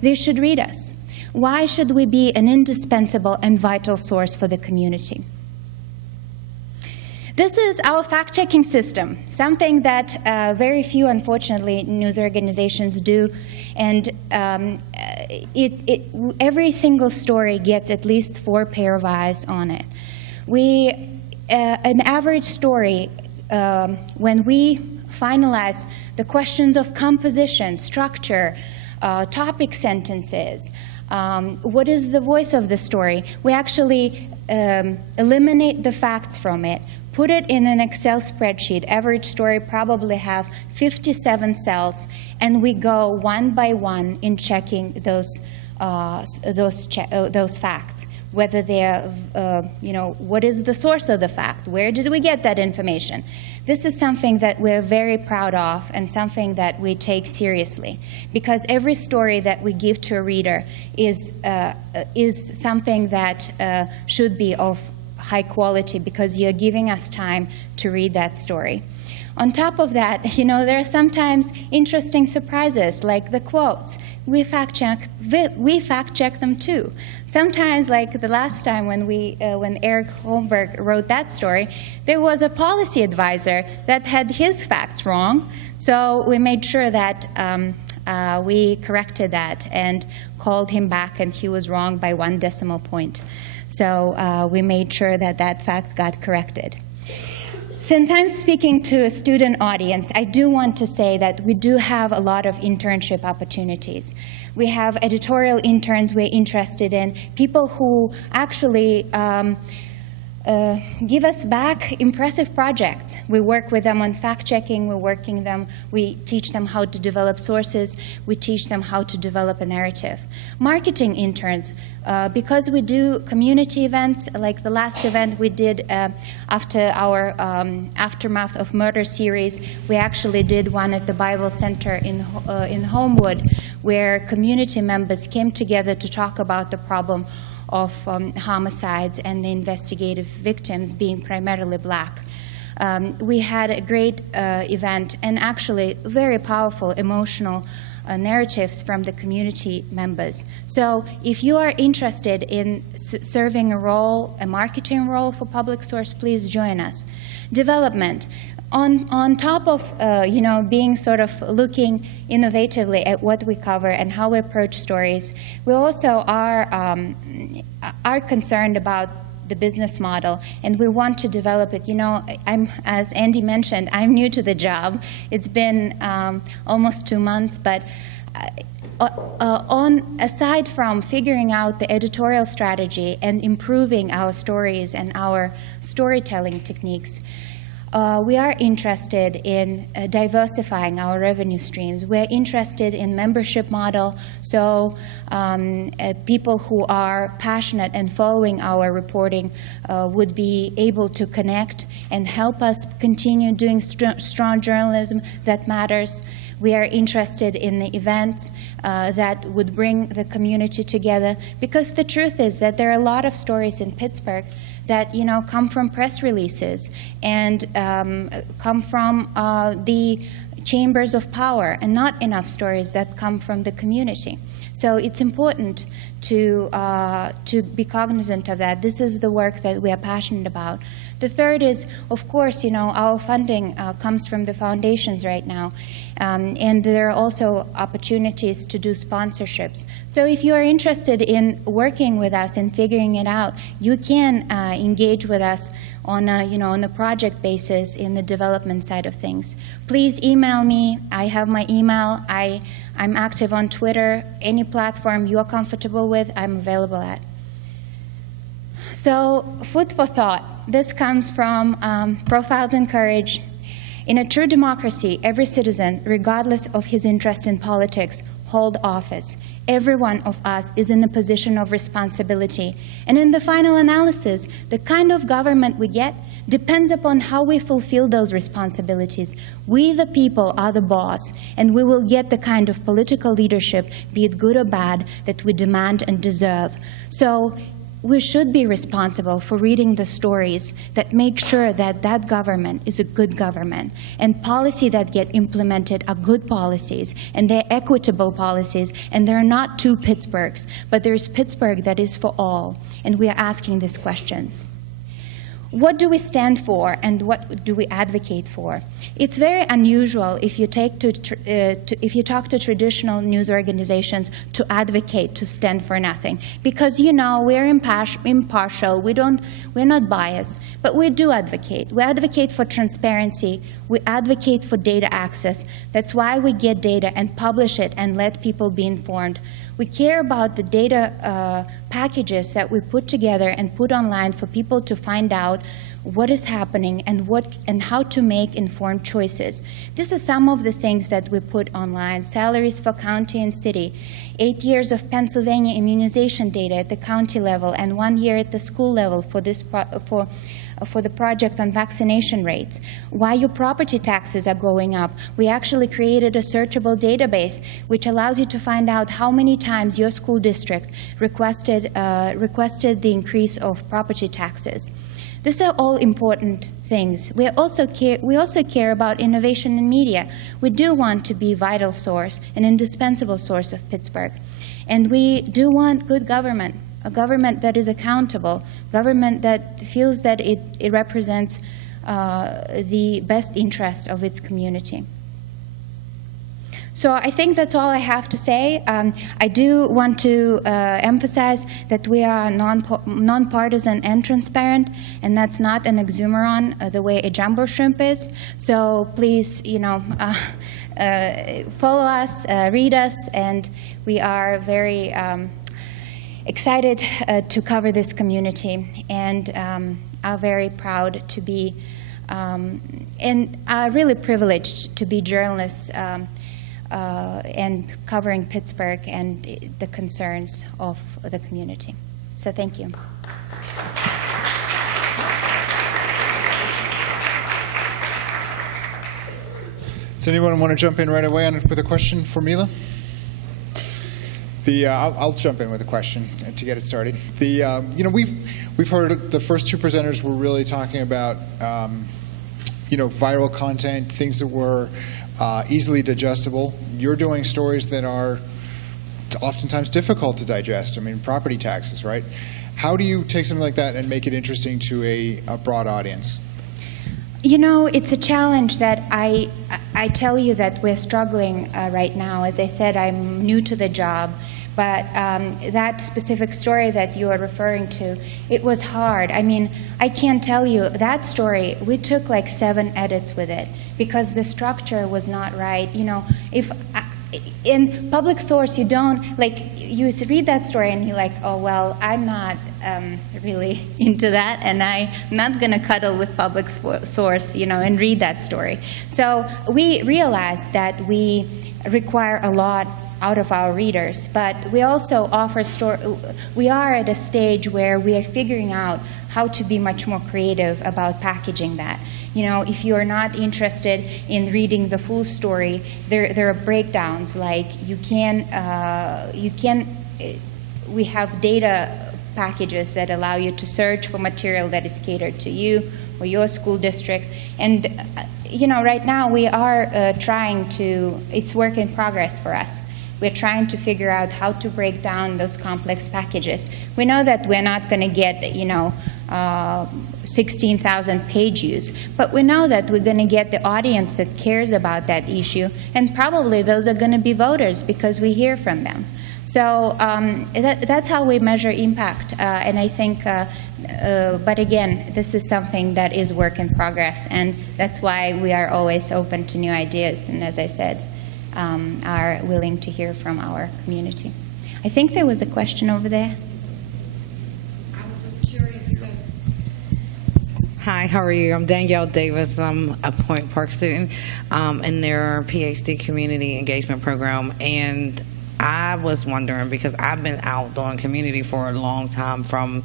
they should read us. Why should we be an indispensable and vital source for the community? This is our fact-checking system, something that very few, unfortunately, news organizations do, and every single story gets at least 4 pair of eyes on it. An average story, when we finalize the questions of composition, structure, topic sentences, what is the voice of the story, we actually eliminate the facts from it, put it in an Excel spreadsheet. Average story probably have 57 cells, and we go one by one in checking those facts. Whether they're, what is the source of the fact? Where did we get that information? This is something that we're very proud of and something that we take seriously, because every story that we give to a reader is something that should be of high quality, because you're giving us time to read that story. On top of that, there are sometimes interesting surprises, like the quotes. We fact check them too. Sometimes, like the last time when Eric Holmberg wrote that story, there was a policy advisor that had his facts wrong. So we made sure that we corrected that and called him back, and he was wrong by 1 decimal point. So we made sure that that fact got corrected. Since I'm speaking to a student audience, I do want to say that we do have a lot of internship opportunities. We have editorial interns we're interested in, people who actually give us back impressive projects. We work with them on fact-checking, we teach them how to develop sources, we teach them how to develop a narrative. Marketing interns, because we do community events, like the last event we did after our Aftermath of Murder series, we actually did one at the Bible Center in Homewood, where community members came together to talk about the problem of homicides and the investigative victims being primarily black. We had a great event and actually very powerful emotional narratives from the community members. So if you are interested in serving a marketing role for PublicSource, please join us. Development. On top of being sort of looking innovatively at what we cover and how we approach stories, we also are concerned about the business model, and we want to develop it. As Andy mentioned, I'm new to the job. It's been almost 2 months, but aside from figuring out the editorial strategy and improving our stories and our storytelling techniques, we are interested in diversifying our revenue streams. We're interested in membership model, so people who are passionate and following our reporting would be able to connect and help us continue doing strong journalism that matters. We are interested in the events that would bring the community together, because the truth is that there are a lot of stories in Pittsburgh that come from press releases and come from the chambers of power, and not enough stories that come from the community. So it's important to be cognizant of that. This is the work that we are passionate about. The third is, of course, our funding comes from the foundations right now, and there are also opportunities to do sponsorships. So if you are interested in working with us and figuring it out, you can engage with us on a project basis in the development side of things. Please email me. I have my email. I'm active on Twitter. Any platform you are comfortable with, I'm available at. So, food for thought. This comes from Profiles in Courage. In a true democracy, every citizen, regardless of his interest in politics, hold office. Every one of us is in a position of responsibility. And in the final analysis, the kind of government we get depends upon how we fulfill those responsibilities. We, the people, are the boss, and we will get the kind of political leadership, be it good or bad, that we demand and deserve. So we should be responsible for reading the stories that make sure that that government is a good government, and policy that get implemented are good policies, and they're equitable policies, and there are not two Pittsburghs, but there's Pittsburgh that is for all, and we are asking these questions. What do we stand for, and what do we advocate for? It's very unusual if you talk to traditional news organizations to advocate, to stand for nothing, because we're impartial. We're not biased, but we do advocate. We advocate for transparency. We advocate for data access. That's why we get data and publish it and let people be informed. We care about the data packages that we put together and put online for people to find out what is happening and how to make informed choices. This is some of the things that we put online: salaries for county and city, 8 years of Pennsylvania immunization data at the county level, and 1 year at the school level for this for the project on vaccination rates. Why your property taxes are going up. We actually created a searchable database which allows you to find out how many times your school district requested the increase of property taxes. These are all important things. We also care about innovation in media. We do want to be a vital source, an indispensable source of Pittsburgh. And we do want good government, a government that is accountable, government that feels that it represents the best interest of its community. So I think that's all I have to say. I do want to emphasize that we are nonpartisan and transparent, and that's not an oxymoron the way a jumbo shrimp is. So please, follow us, read us, and we are very excited to cover this community, and are very proud to be, and are really privileged to be journalists and covering Pittsburgh and the concerns of the community. So thank you. Does anyone want to jump in right away with a question for Mila? I'll jump in with a question to get it started. We've heard the first two presenters were really talking about viral content, things that were easily digestible. You're doing stories that are oftentimes difficult to digest. I mean, property taxes, right? How do you take something like that and make it interesting to a broad audience? It's a challenge that I tell you that we're struggling right now. As I said, I'm new to the job, but that specific story that you are referring to, it was hard. I mean, I can't tell you, that story, we took like 7 edits with it because the structure was not right. If in PublicSource, you don't, you read that story and you're like, oh, well, I'm not really into that, and I'm not going to cuddle with PublicSource, and read that story. So we realized that we require a lot out of our readers, but we also offer we are at a stage where we are figuring out how to be much more creative about packaging that. If you're not interested in reading the full story, there are breakdowns. Like we have data packages that allow you to search for material that is catered to you or your school district. And right now we are trying to. It's work in progress for us. We're trying to figure out how to break down those complex packages. We know that we're not going to get, 16,000 page views, but we know that we're going to get the audience that cares about that issue, and probably those are going to be voters because we hear from them. So that's how we measure impact, and I think, but again, this is something that is work in progress, and that's why we are always open to new ideas, and as I said, are willing to hear from our community. I think there was a question over there. I was just curious because... Hi, how are you? I'm Danielle Davis. I'm a Point Park student in their PhD community engagement program. And I was wondering, because I've been out doing community for a long time, from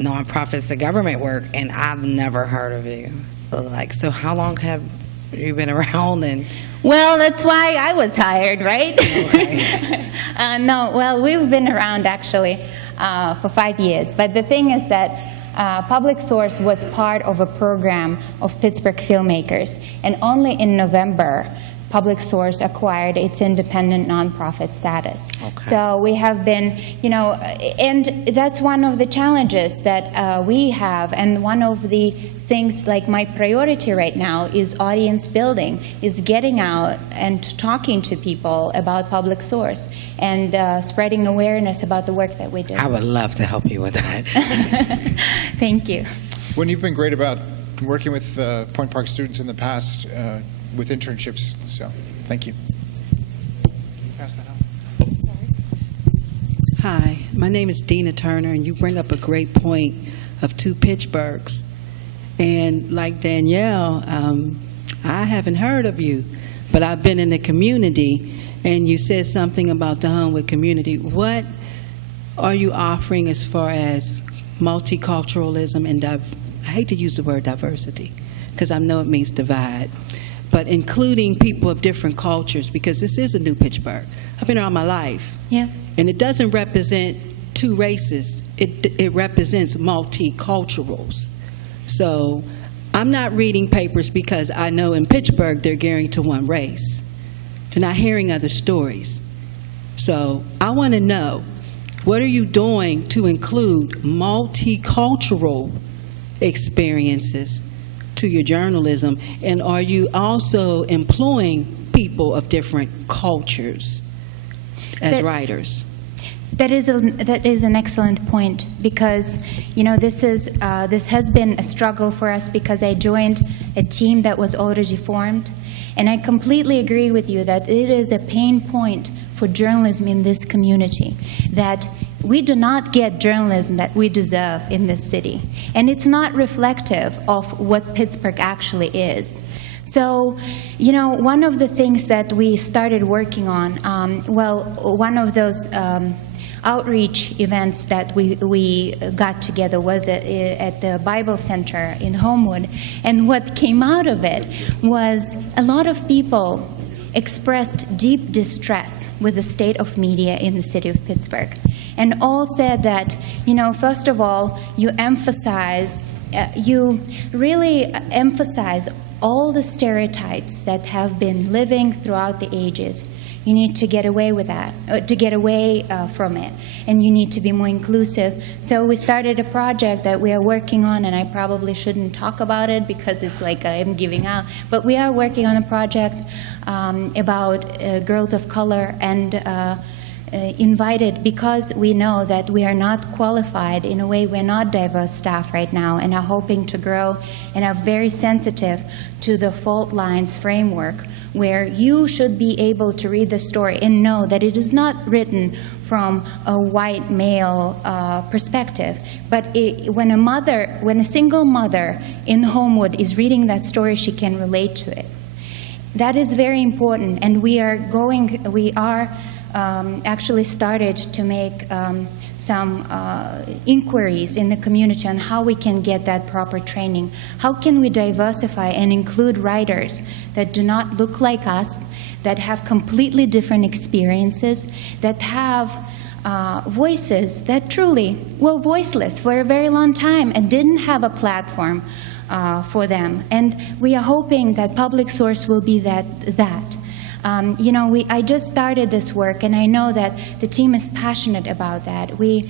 nonprofits to government work, and I've never heard of you. So how long have you been around? And well, that's why I was hired, right? Okay. No, well, we've been around actually for 5 years. But the thing is that PublicSource was part of a program of Pittsburgh filmmakers. And only in November, PublicSource acquired its independent nonprofit status. Okay. So we have been, and that's one of the challenges that we have, and one of the things, like my priority right now is audience building, is getting out and talking to people about PublicSource and spreading awareness about the work that we do. I would love to help you with that. Thank you. When you've been great about working with Point Park students in the past, with internships, so thank you. Pass that out. Hi, my name is Dina Turner, and you bring up a great point of 2 Pittsburghs. And like Danielle, I haven't heard of you, but I've been in the community, and you said something about the home with community. What are you offering as far as multiculturalism and I hate to use the word diversity, because I know it means divide. but including people of different cultures, because this is a new Pittsburgh. I've been here all my life. Yeah. And it doesn't represent two races. It represents multiculturals. So I'm not reading papers because I know in Pittsburgh they're gearing to one race. They're not hearing other stories. So I want to know, what are you doing to include multicultural experiences to your journalism? And are you also employing people of different cultures as writers? That is an excellent point, because this has been a struggle for us, because I joined a team that was already formed, and I completely agree with you that it is a pain point for journalism in this community, that we do not get journalism that we deserve in this city, and it's not reflective of what Pittsburgh actually is. So, one of the things that we started working on, one of those outreach events that we got together was at the Bible Center in Homewood, and what came out of it was a lot of people expressed deep distress with the state of media in the city of Pittsburgh, and all said that, first of all, you really emphasize all the stereotypes that have been living throughout the ages. You need to get away with that, to get away from it, and you need to be more inclusive. So we started a project that we are working on, and I probably shouldn't talk about it because it's like I'm giving out, but we are working on a project about girls of color, and invited, because we know that we are not qualified, in a way we're not diverse staff right now, and are hoping to grow, and are very sensitive to the fault lines framework, where you should be able to read the story and know that it is not written from a white male perspective, but when a single mother in Homewood is reading that story, she can relate to it. That is very important, and we are actually started to make some inquiries in the community on how we can get that proper training. How can we diversify and include writers that do not look like us, that have completely different experiences, that have voices that truly were voiceless for a very long time and didn't have a platform for them. And we are hoping that PublicSource will be that. I just started this work, and I know that the team is passionate about that. We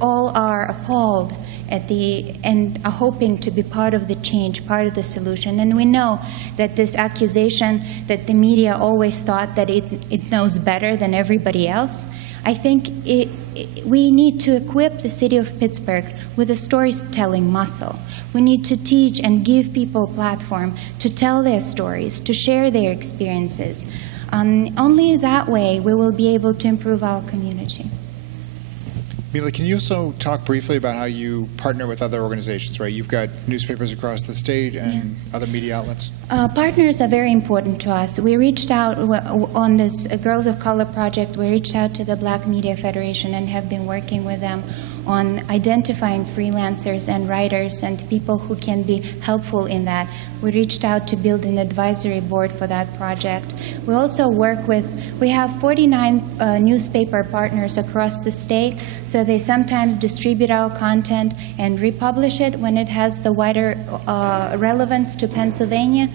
all are appalled and are hoping to be part of the change, part of the solution. And we know that this accusation that the media always thought that it knows better than everybody else, I think we need to equip the city of Pittsburgh with a storytelling muscle. We need to teach and give people a platform to tell their stories, to share their experiences. Only that way we will be able to improve our community. Mila, can you also talk briefly about how you partner with other organizations, right? You've got newspapers across the state and other media outlets. Partners are very important to us. We reached out on this Girls of Color project. We reached out to the Black Media Federation and have been working with them on identifying freelancers and writers and people who can be helpful in that. We reached out to build an advisory board for that project. We also we have 49 newspaper partners across the state, so they sometimes distribute our content and republish it when it has the wider relevance to Pennsylvania.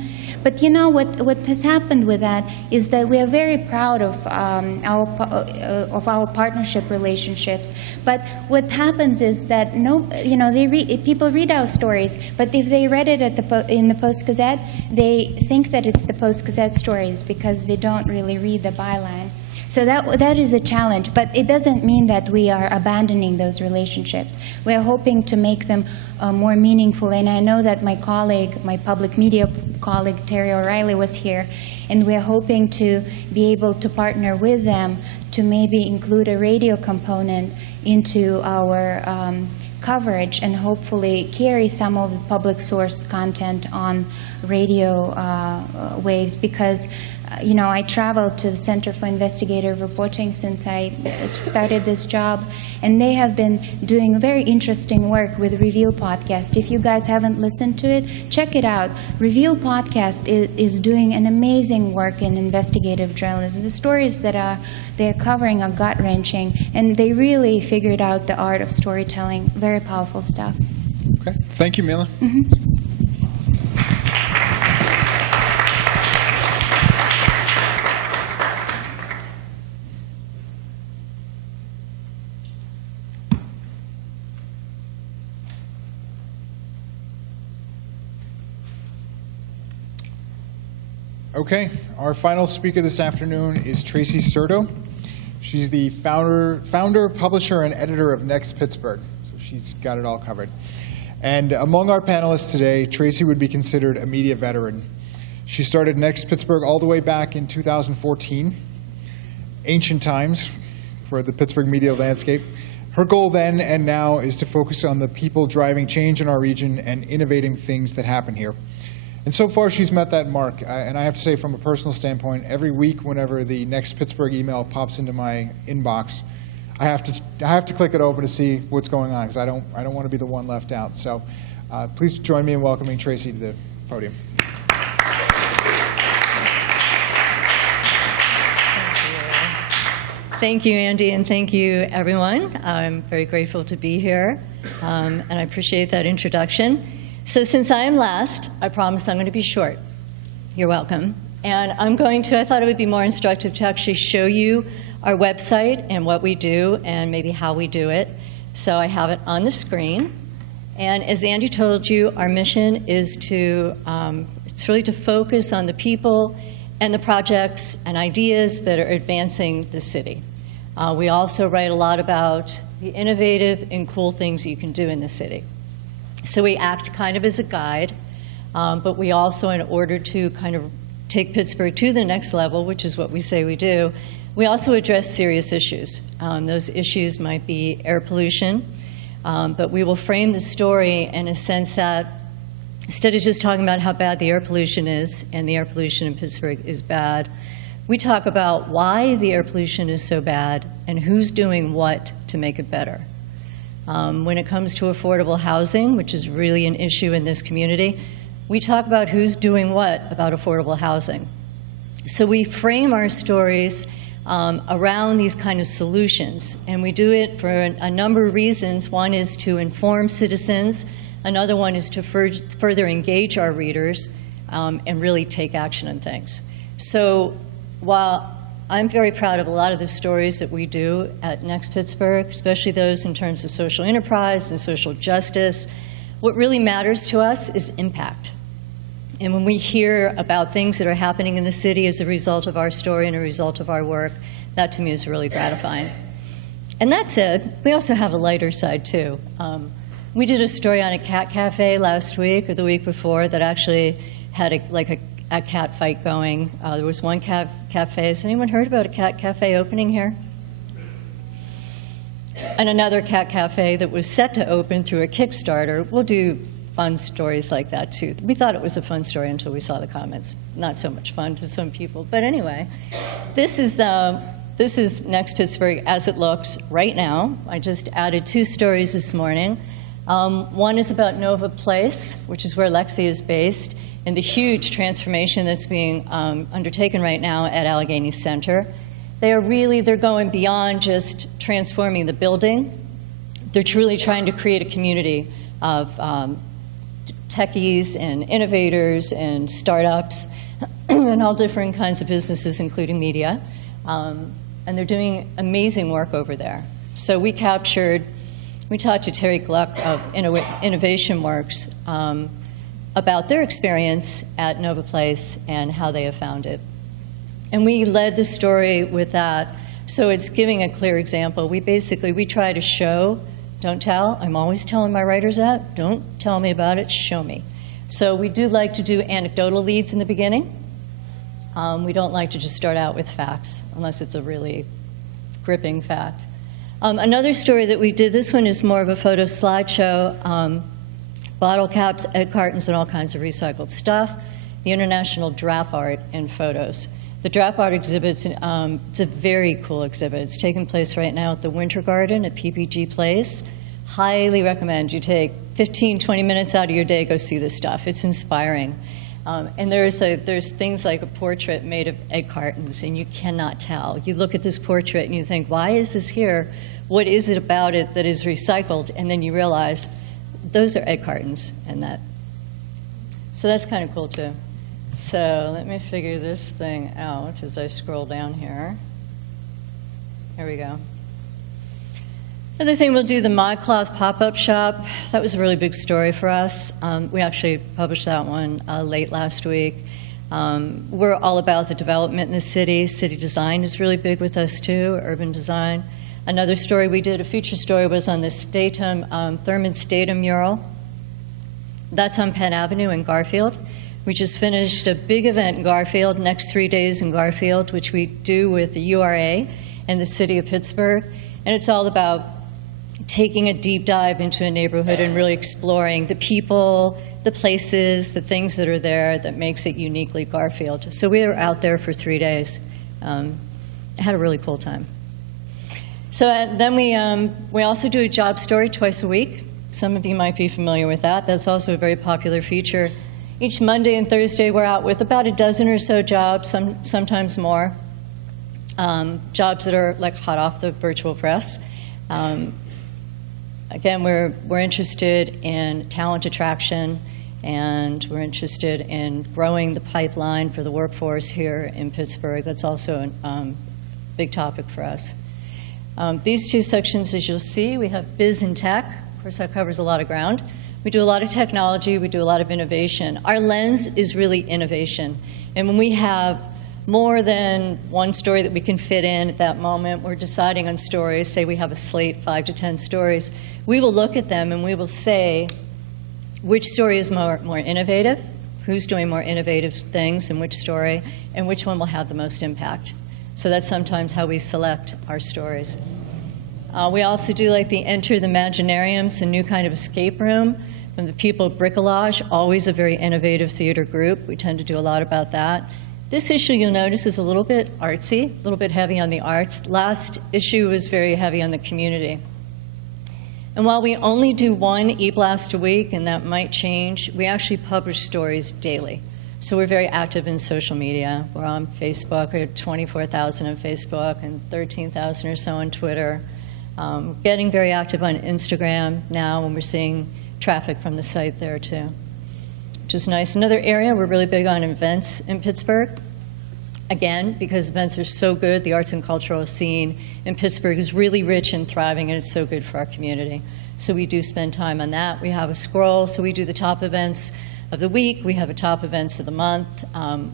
But what has happened with that is that we are very proud of our partnership relationships. But what happens is that people read our stories, but if they read it in the Post-Gazette, they think that it's the Post-Gazette stories because they don't really read the byline. So that is a challenge, but it doesn't mean that we are abandoning those relationships. We are hoping to make them more meaningful, and I know that my public media colleague, Terry O'Reilly, was here, and we are hoping to be able to partner with them to maybe include a radio component into our coverage and hopefully carry some of the PublicSource content on radio waves, because I traveled to the Center for Investigative Reporting since I started this job, And they have been doing very interesting work with Reveal Podcast. If you guys haven't listened to it, check it out. Reveal Podcast is doing an amazing work in investigative journalism. The stories that they're covering are gut-wrenching, and they really figured out the art of storytelling. Very powerful stuff. Okay. Thank you, Mila. Okay, our final speaker this afternoon is Tracy Certo. She's the founder, publisher, and editor of NEXTpittsburgh, so she's got it all covered. And among our panelists today, Tracy would be considered a media veteran. She started NEXTpittsburgh all the way back in 2014, ancient times for the Pittsburgh media landscape. Her goal then and now is to focus on the people driving change in our region and innovating things that happen here. And so far, she's met that mark. And I have to say, from a personal standpoint, every week, whenever the NEXTpittsburgh email pops into my inbox, I have to click it open to see what's going on, because I don't want to be the one left out. So please join me in welcoming Tracy to the podium. Thank you, Andy, and thank you, everyone. I'm very grateful to be here, and I appreciate that introduction. So since I am last, I promise I'm going to be short. You're welcome. And I thought it would be more instructive to actually show you our website and what we do and maybe how we do it. So I have it on the screen. And as Andy told you, our mission is it's really to focus on the people and the projects and ideas that are advancing the city. We also write a lot about the innovative and cool things you can do in the city. So we act kind of as a guide, but we also, in order to kind of take Pittsburgh to the next level, which is what we say we do, we also address serious issues. Those issues might be air pollution, but we will frame the story in a sense that instead of just talking about how bad the air pollution is, and the air pollution in Pittsburgh is bad, we talk about why the air pollution is so bad and who's doing what to make it better. When it comes to affordable housing, which is really an issue in this community, we talk about who's doing what about affordable housing. So we frame our stories around these kind of solutions, and we do it for a number of reasons. One is to inform citizens. Another one is to further engage our readers and really take action on things. So while I'm very proud of a lot of the stories that we do at NEXTpittsburgh, especially those in terms of social enterprise and social justice, what really matters to us is impact. And when we hear about things that are happening in the city as a result of our story and a result of our work, that to me is really gratifying. And that said, we also have a lighter side too. We did a story on a cat cafe last week or the week before that actually had a cat fight going. There was one cafe. Has anyone heard about a cat cafe opening here? And another cat cafe that was set to open through a Kickstarter. We'll do fun stories like that too. We thought it was a fun story until we saw the comments. Not so much fun to some people, but anyway, this is NEXTpittsburgh as it looks right now. I just added 2 stories this morning. One is about Nova Place, which is where Lexi is based, and the huge transformation that's being undertaken right now at Allegheny Center. They're going beyond just transforming the building. They're truly trying to create a community of techies and innovators and startups and all different kinds of businesses, including media. And they're doing amazing work over there. So we talked to Terry Gluck of Innovation Works about their experience at Nova Place and how they have found it. And we led the story with that. So it's giving a clear example. We try to show, don't tell. I'm always telling my writers that. Don't tell me about it, show me. So we do like to do anecdotal leads in the beginning. We don't like to just start out with facts, unless it's a really gripping fact. Another story that we did, this one is more of a photo slideshow. Bottle caps, egg cartons, and all kinds of recycled stuff. The international drap art in photos. The Drop Art exhibit's it's a very cool exhibit. It's taking place right now at the Winter Garden at PPG Place. Highly recommend you take 15, 20 minutes out of your day, go see this stuff. It's inspiring. And there's things like a portrait made of egg cartons, and you cannot tell. You look at this portrait and you think, why is this here? What is it about it that is recycled? And then you realize those are egg cartons, and that. So that's kind of cool too. So let me figure this thing out as I scroll down here. There we go. Another thing, we'll do the ModCloth pop-up shop. That was a really big story for us. We actually published that one late last week. We're all about the development in the city. City design is really big with us too, urban design. Another story we did, a feature story, was on the Thurman Statham mural. That's on Penn Avenue in Garfield. We just finished a big event in Garfield, next 3 days in Garfield, which we do with the URA and the city of Pittsburgh. And it's all about taking a deep dive into a neighborhood and really exploring the people, the places, the things that are there that makes it uniquely Garfield. So we were out there for 3 days. I had a really cool time. So then we also do a job story twice a week. Some of you might be familiar with that. That's also a very popular feature. Each Monday and Thursday, we're out with about a dozen or so jobs, sometimes more, jobs that are like hot off the virtual press. Again, we're interested in talent attraction, and we're interested in growing the pipeline for the workforce here in Pittsburgh. That's also a big topic for us. These two sections, as you'll see, we have biz and tech. Of course, that covers a lot of ground. We do a lot of technology, we do a lot of innovation. Our lens is really innovation. And when we have more than one story that we can fit in at that moment, we're deciding on stories, say we have a slate, 5 to 10 stories, we will look at them and we will say which story is more innovative, who's doing more innovative things in which story, and which one will have the most impact. So that's sometimes how we select our stories. We also do like the Enter the Imaginariums, a new kind of escape room from the people of Bricolage, always a very innovative theater group. We tend to do a lot about that. This issue, you'll notice, is a little bit artsy, a little bit heavy on the arts. Last issue was very heavy on the community. And while we only do one e-blast a week, and that might change, we actually publish stories daily. So we're very active in social media. We're on Facebook. We have 24,000 on Facebook and 13,000 or so on Twitter. Getting very active on Instagram now, and we're seeing traffic from the site there too, which is nice. Another area, we're really big on events in Pittsburgh. Again, because events are so good, the arts and cultural scene in Pittsburgh is really rich and thriving, and it's so good for our community. So we do spend time on that. We have a scroll, so we do the top events of the week. We have a top events of the month.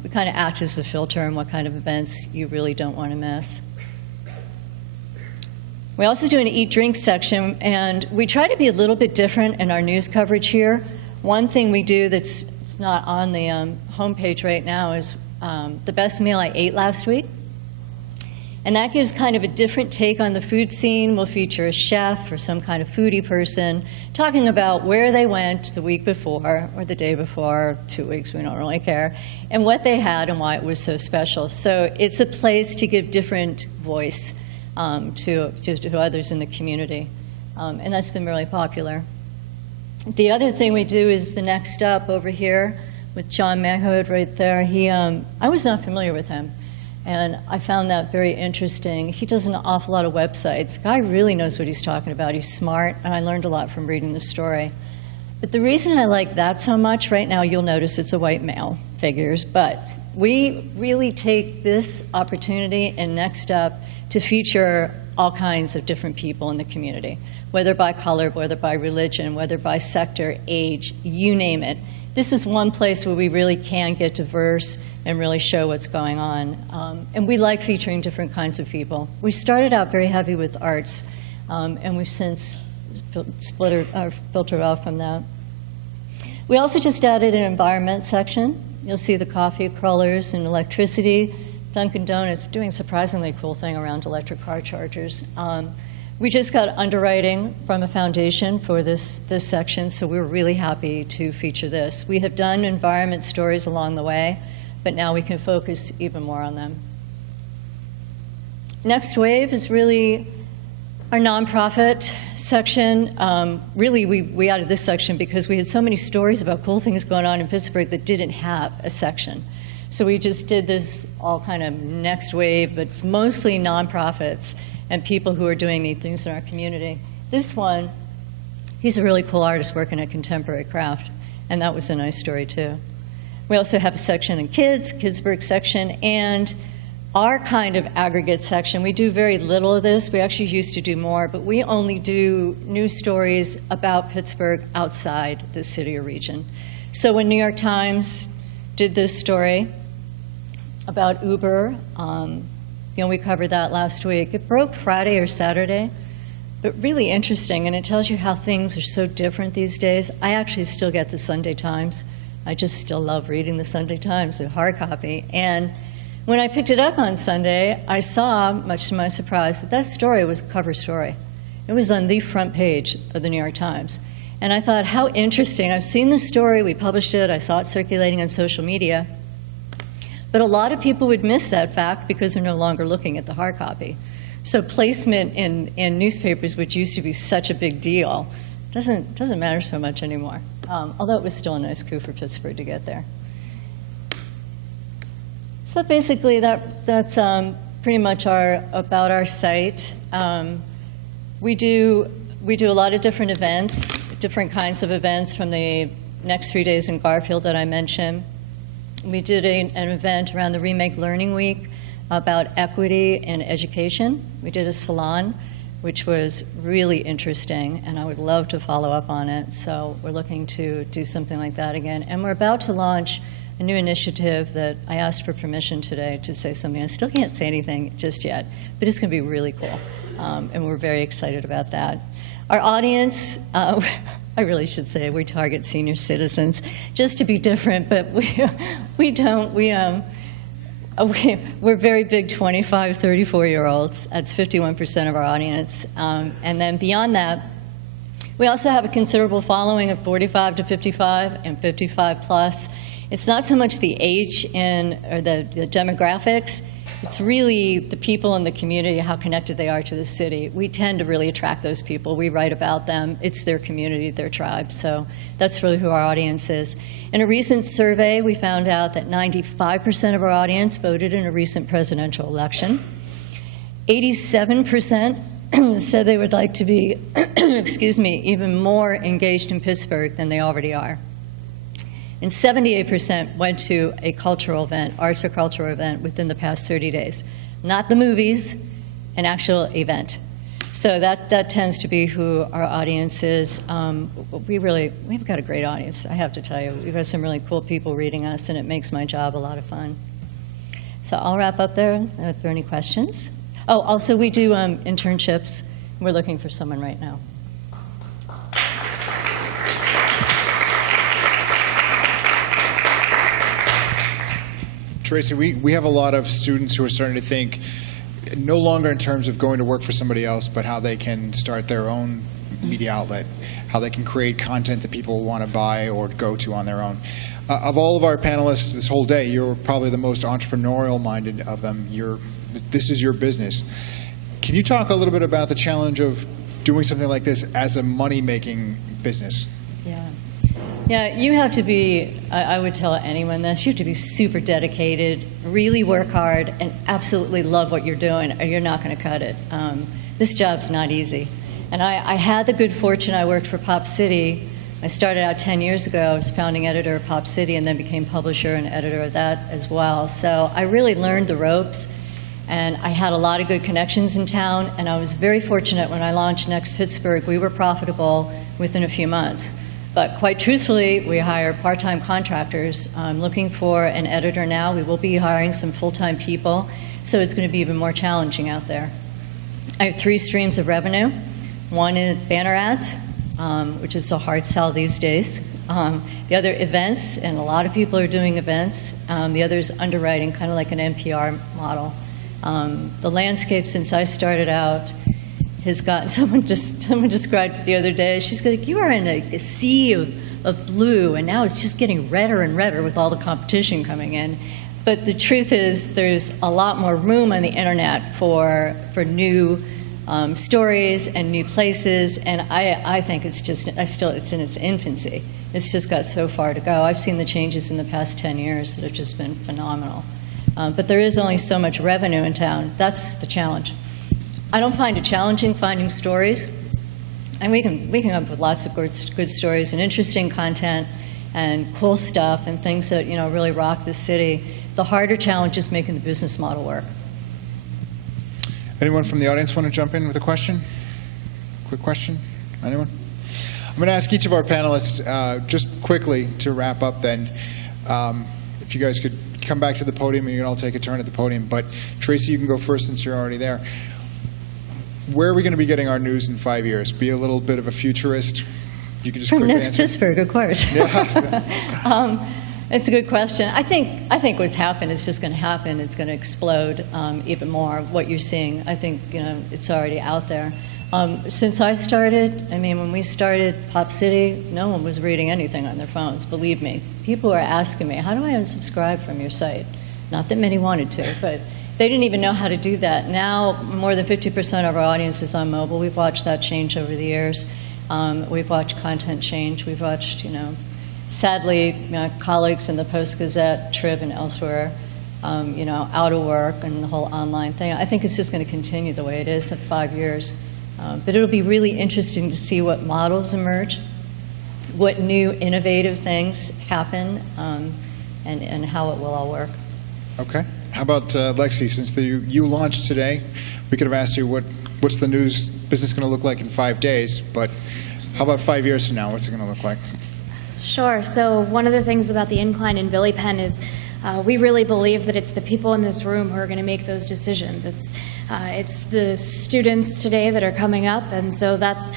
We kind of act as the filter on what kind of events you really don't want to miss. We also do an eat drink section, and we try to be a little bit different in our news coverage here. One thing we do that's not on the homepage right now is the best meal I ate last week. And that gives kind of a different take on the food scene. We'll feature a chef or some kind of foodie person talking about where they went the week before or the day before, 2 weeks, we don't really care, and what they had and why it was so special. So it's a place to give different voice to others in the community. And that's been really popular. The other thing we do is the Next Up over here with John Mahood right there. I was not familiar with him, and I found that very interesting. He does an awful lot of websites. The guy really knows what he's talking about. He's smart, and I learned a lot from reading the story. But the reason I like that so much, right now you'll notice it's a white male figures, but we really take this opportunity and Next Up to feature all kinds of different people in the community, whether by color, whether by religion, whether by sector, age, you name it. This is one place where we really can get diverse and really show what's going on. And we like featuring different kinds of people. We started out very heavy with arts, and we've since filtered off from that. We also just added an environment section. You'll see the coffee crawlers and electricity. Dunkin' Donuts doing a surprisingly cool thing around electric car chargers. We just got underwriting from a foundation for this section, so we're really happy to feature this. We have done environment stories along the way. but now we can focus even more on them. Next Wave is really our nonprofit section. Really, we added this section because we had so many stories about cool things going on in Pittsburgh that didn't have a section. So we just did this all kind of next wave, but it's mostly nonprofits and people who are doing neat things in our community. This one, he's a really cool artist working at Contemporary Craft, and that was a nice story too. We also have a section in Kidsburg section, and our kind of aggregate section. We do very little of this. We actually used to do more, but we only do news stories about Pittsburgh outside the city or region. So when New York Times did this story about Uber, we covered that last week. It broke Friday or Saturday, but really interesting, and it tells you how things are so different these days. I actually still get the Sunday Times. I just still love reading the Sunday Times, a hard copy. And when I picked it up on Sunday, I saw, much to my surprise, that story was a cover story. It was on the front page of the New York Times. And I thought, how interesting. I've seen the story, we published it, I saw it circulating on social media. But a lot of people would miss that fact because they're no longer looking at the hard copy. So placement in newspapers, which used to be such a big deal, doesn't matter so much anymore. Although it was still a nice coup for Pittsburgh to get there. So basically, that's pretty much about our site. We do a lot of different events, different kinds of events from the next 3 days in Garfield that I mentioned. We did an event around the Remake Learning Week about equity in education. We did a salon, which was really interesting, and I would love to follow up on it. So we're looking to do something like that again. And we're about to launch a new initiative that I asked for permission today to say something. I still can't say anything just yet, but it's going to be really cool, and we're very excited about that. Our audience, I really should say we target senior citizens, just to be different, but we don't. We're very big 25, 34-year-olds. That's 51% of our audience. And then beyond that, we also have a considerable following of 45 to 55 and 55 plus. It's not so much the age or the demographics. It's really the people in the community, how connected they are to the city. We tend to really attract those people. We write about them. It's their community, their tribe. So that's really who our audience is. In a recent survey, we found out that 95% of our audience voted in a recent presidential election. 87% said they would like to be, excuse me, even more engaged in Pittsburgh than they already are. And 78% went to a cultural event, arts or cultural event, within the past 30 days. Not the movies, an actual event. So that tends to be who our audience is. We've got a great audience, I have to tell you. We've got some really cool people reading us, and it makes my job a lot of fun. So I'll wrap up there. If there are any questions. Oh, also we do internships. We're looking for someone right now. Tracy, we have a lot of students who are starting to think no longer in terms of going to work for somebody else, but how they can start their own media outlet, how they can create content that people want to buy or go to on their own. Of all of our panelists this whole day, you're probably the most entrepreneurial-minded of them. This is your business. Can you talk a little bit about the challenge of doing something like this as a money-making business? Yeah, you have to be, I would tell anyone this, you have to be super dedicated, really work hard, and absolutely love what you're doing, or you're not going to cut it. This job's not easy. And I had the good fortune, I worked for Pop City. I started out 10 years ago. I was founding editor of Pop City and then became publisher and editor of that as well. So I really learned the ropes, and I had a lot of good connections in town, and I was very fortunate when I launched NEXTpittsburgh. We were profitable within a few months. But quite truthfully, we hire part-time contractors. I'm looking for an editor now. We will be hiring some full-time people, so it's going to be even more challenging out there. I have 3 streams of revenue. One is banner ads, which is a hard sell these days. The other, events, and a lot of people are doing events. The other is underwriting, kind of like an NPR model. The landscape since I started out has got, someone described it the other day. She's like, you are in a sea of blue, and now it's just getting redder and redder with all the competition coming in. But the truth is, there's a lot more room on the internet for new stories and new places, and I think it's just, it's in its infancy. It's just got so far to go. I've seen the changes in the past 10 years that have just been phenomenal. But there is only so much revenue in town. That's the challenge. I don't find it challenging finding stories, and we can come up with lots of good stories and interesting content and cool stuff and things that really rock the city. The harder challenge is making the business model work. Anyone from the audience want to jump in with a question? Quick question? Anyone? I'm going to ask each of our panelists just quickly to wrap up then. If you guys could come back to the podium, and you can all take a turn at the podium. But Tracy, you can go first since you're already there. Where are we going to be getting our news in 5 years? Be a little bit of a futurist? You could just From quickly NEXTpittsburgh, of course. Yes. It's a good question. I think what's happened is just going to happen. It's going to explode even more. What you're seeing, I think it's already out there. Since I started, when we started Pop City, no one was reading anything on their phones. Believe me, people are asking me, "How do I unsubscribe from your site?" Not that many wanted to, but they didn't even know how to do that. Now, more than 50% of our audience is on mobile. We've watched that change over the years. We've watched content change. We've watched, sadly, colleagues in the Post-Gazette, Trib, and elsewhere, out of work and the whole online thing. I think it's just going to continue the way it is in 5 years. But it'll be really interesting to see what models emerge, what new innovative things happen, and how it will all work. Okay. How about Lexi? Since you launched today, we could have asked you what's the news business going to look like in 5 days, but how about 5 years from now? What's it going to look like? Sure. So one of the things about the Incline and Billy Penn is we really believe that it's the people in this room who are going to make those decisions. It's the students today that are coming up, and so that's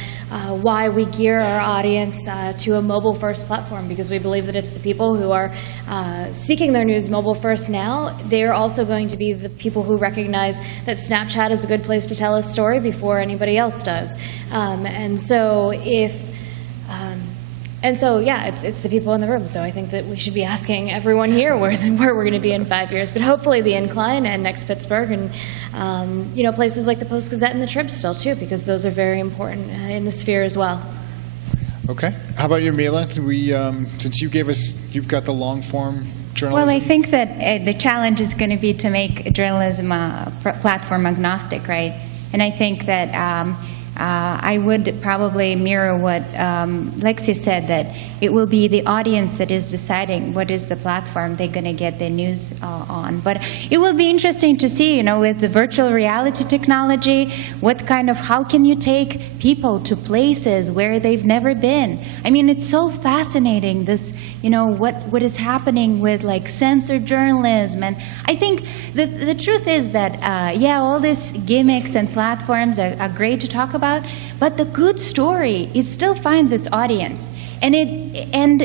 why we gear our audience to a mobile-first platform, because we believe that it's the people who are seeking their news mobile-first now. They're also going to be the people who recognize that Snapchat is a good place to tell a story before anybody else does. Yeah, it's the people in the room. So I think that we should be asking everyone here where we're going to be in 5 years. But hopefully the Incline and NEXTpittsburgh and places like the Post-Gazette and the Trib still too, because those are very important in the sphere as well. Okay. How about you, Mila? Since you've got the long form journalism. Well, I think that the challenge is going to be to make journalism platform agnostic, right? And I think that I would probably mirror what Lexi said, that it will be the audience that is deciding what is the platform they're going to get their news on. But it will be interesting to see, with the virtual reality technology, how can you take people to places where they've never been? It's so fascinating, this, what is happening with censored journalism. And I think the truth is that, all these gimmicks and platforms are great to talk about, but the good story, it still finds its audience. And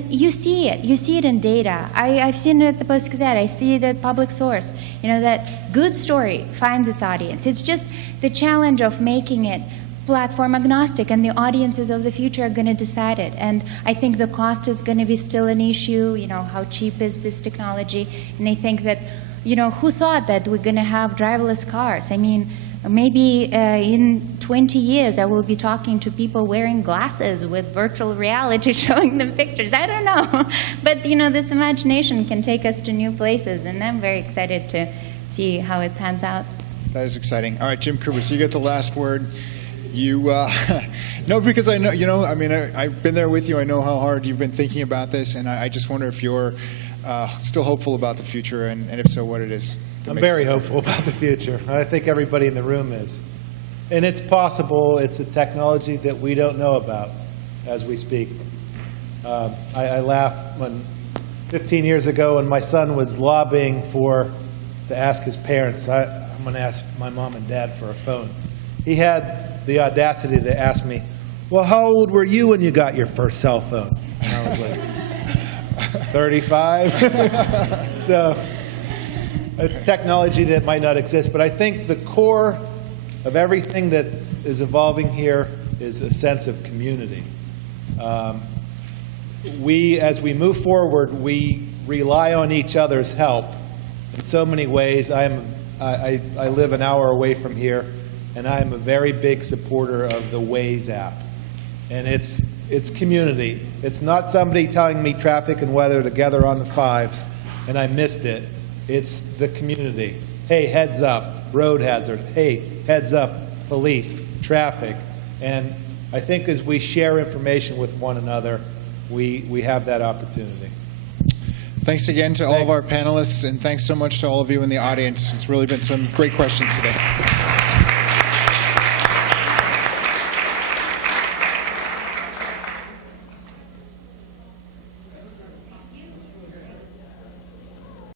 you see it in data. I've seen it at the Post-Gazette, I see it at PublicSource, that good story finds its audience. It's just the challenge of making it platform agnostic, and the audiences of the future are going to decide it. And I think the cost is going to be still an issue, how cheap is this technology? And I think that, who thought that we're going to have driverless cars? Maybe in 20 years, I will be talking to people wearing glasses with virtual reality showing them pictures. I don't know. But, this imagination can take us to new places, and I'm very excited to see how it pans out. That is exciting. All right, Jim Kubus, you get the last word. No, because I know, I've been there with you. I know how hard you've been thinking about this, and I just wonder if you're still hopeful about the future, and if so, what it is. I'm very hopeful about the future. I think everybody in the room is. And it's possible. It's a technology that we don't know about as we speak. I laugh when 15 years ago when my son was lobbying to ask his parents, I'm going to ask my mom and dad for a phone. He had the audacity to ask me, well, how old were you when you got your first cell phone? And I was like, 35. So it's technology that might not exist, but I think the core of everything that is evolving here is a sense of community. As we move forward, we rely on each other's help In so many ways, I live an hour away from here, and I am a very big supporter of the Waze app. And it's community. It's not somebody telling me traffic and weather together on the 5s, and I missed it. It's the community. Hey, heads up, road hazard. Hey, heads up, police, traffic. And I think as we share information with one another, we have that opportunity. Thanks again to all of our panelists, and thanks so much to all of you in the audience. It's really been some great questions today.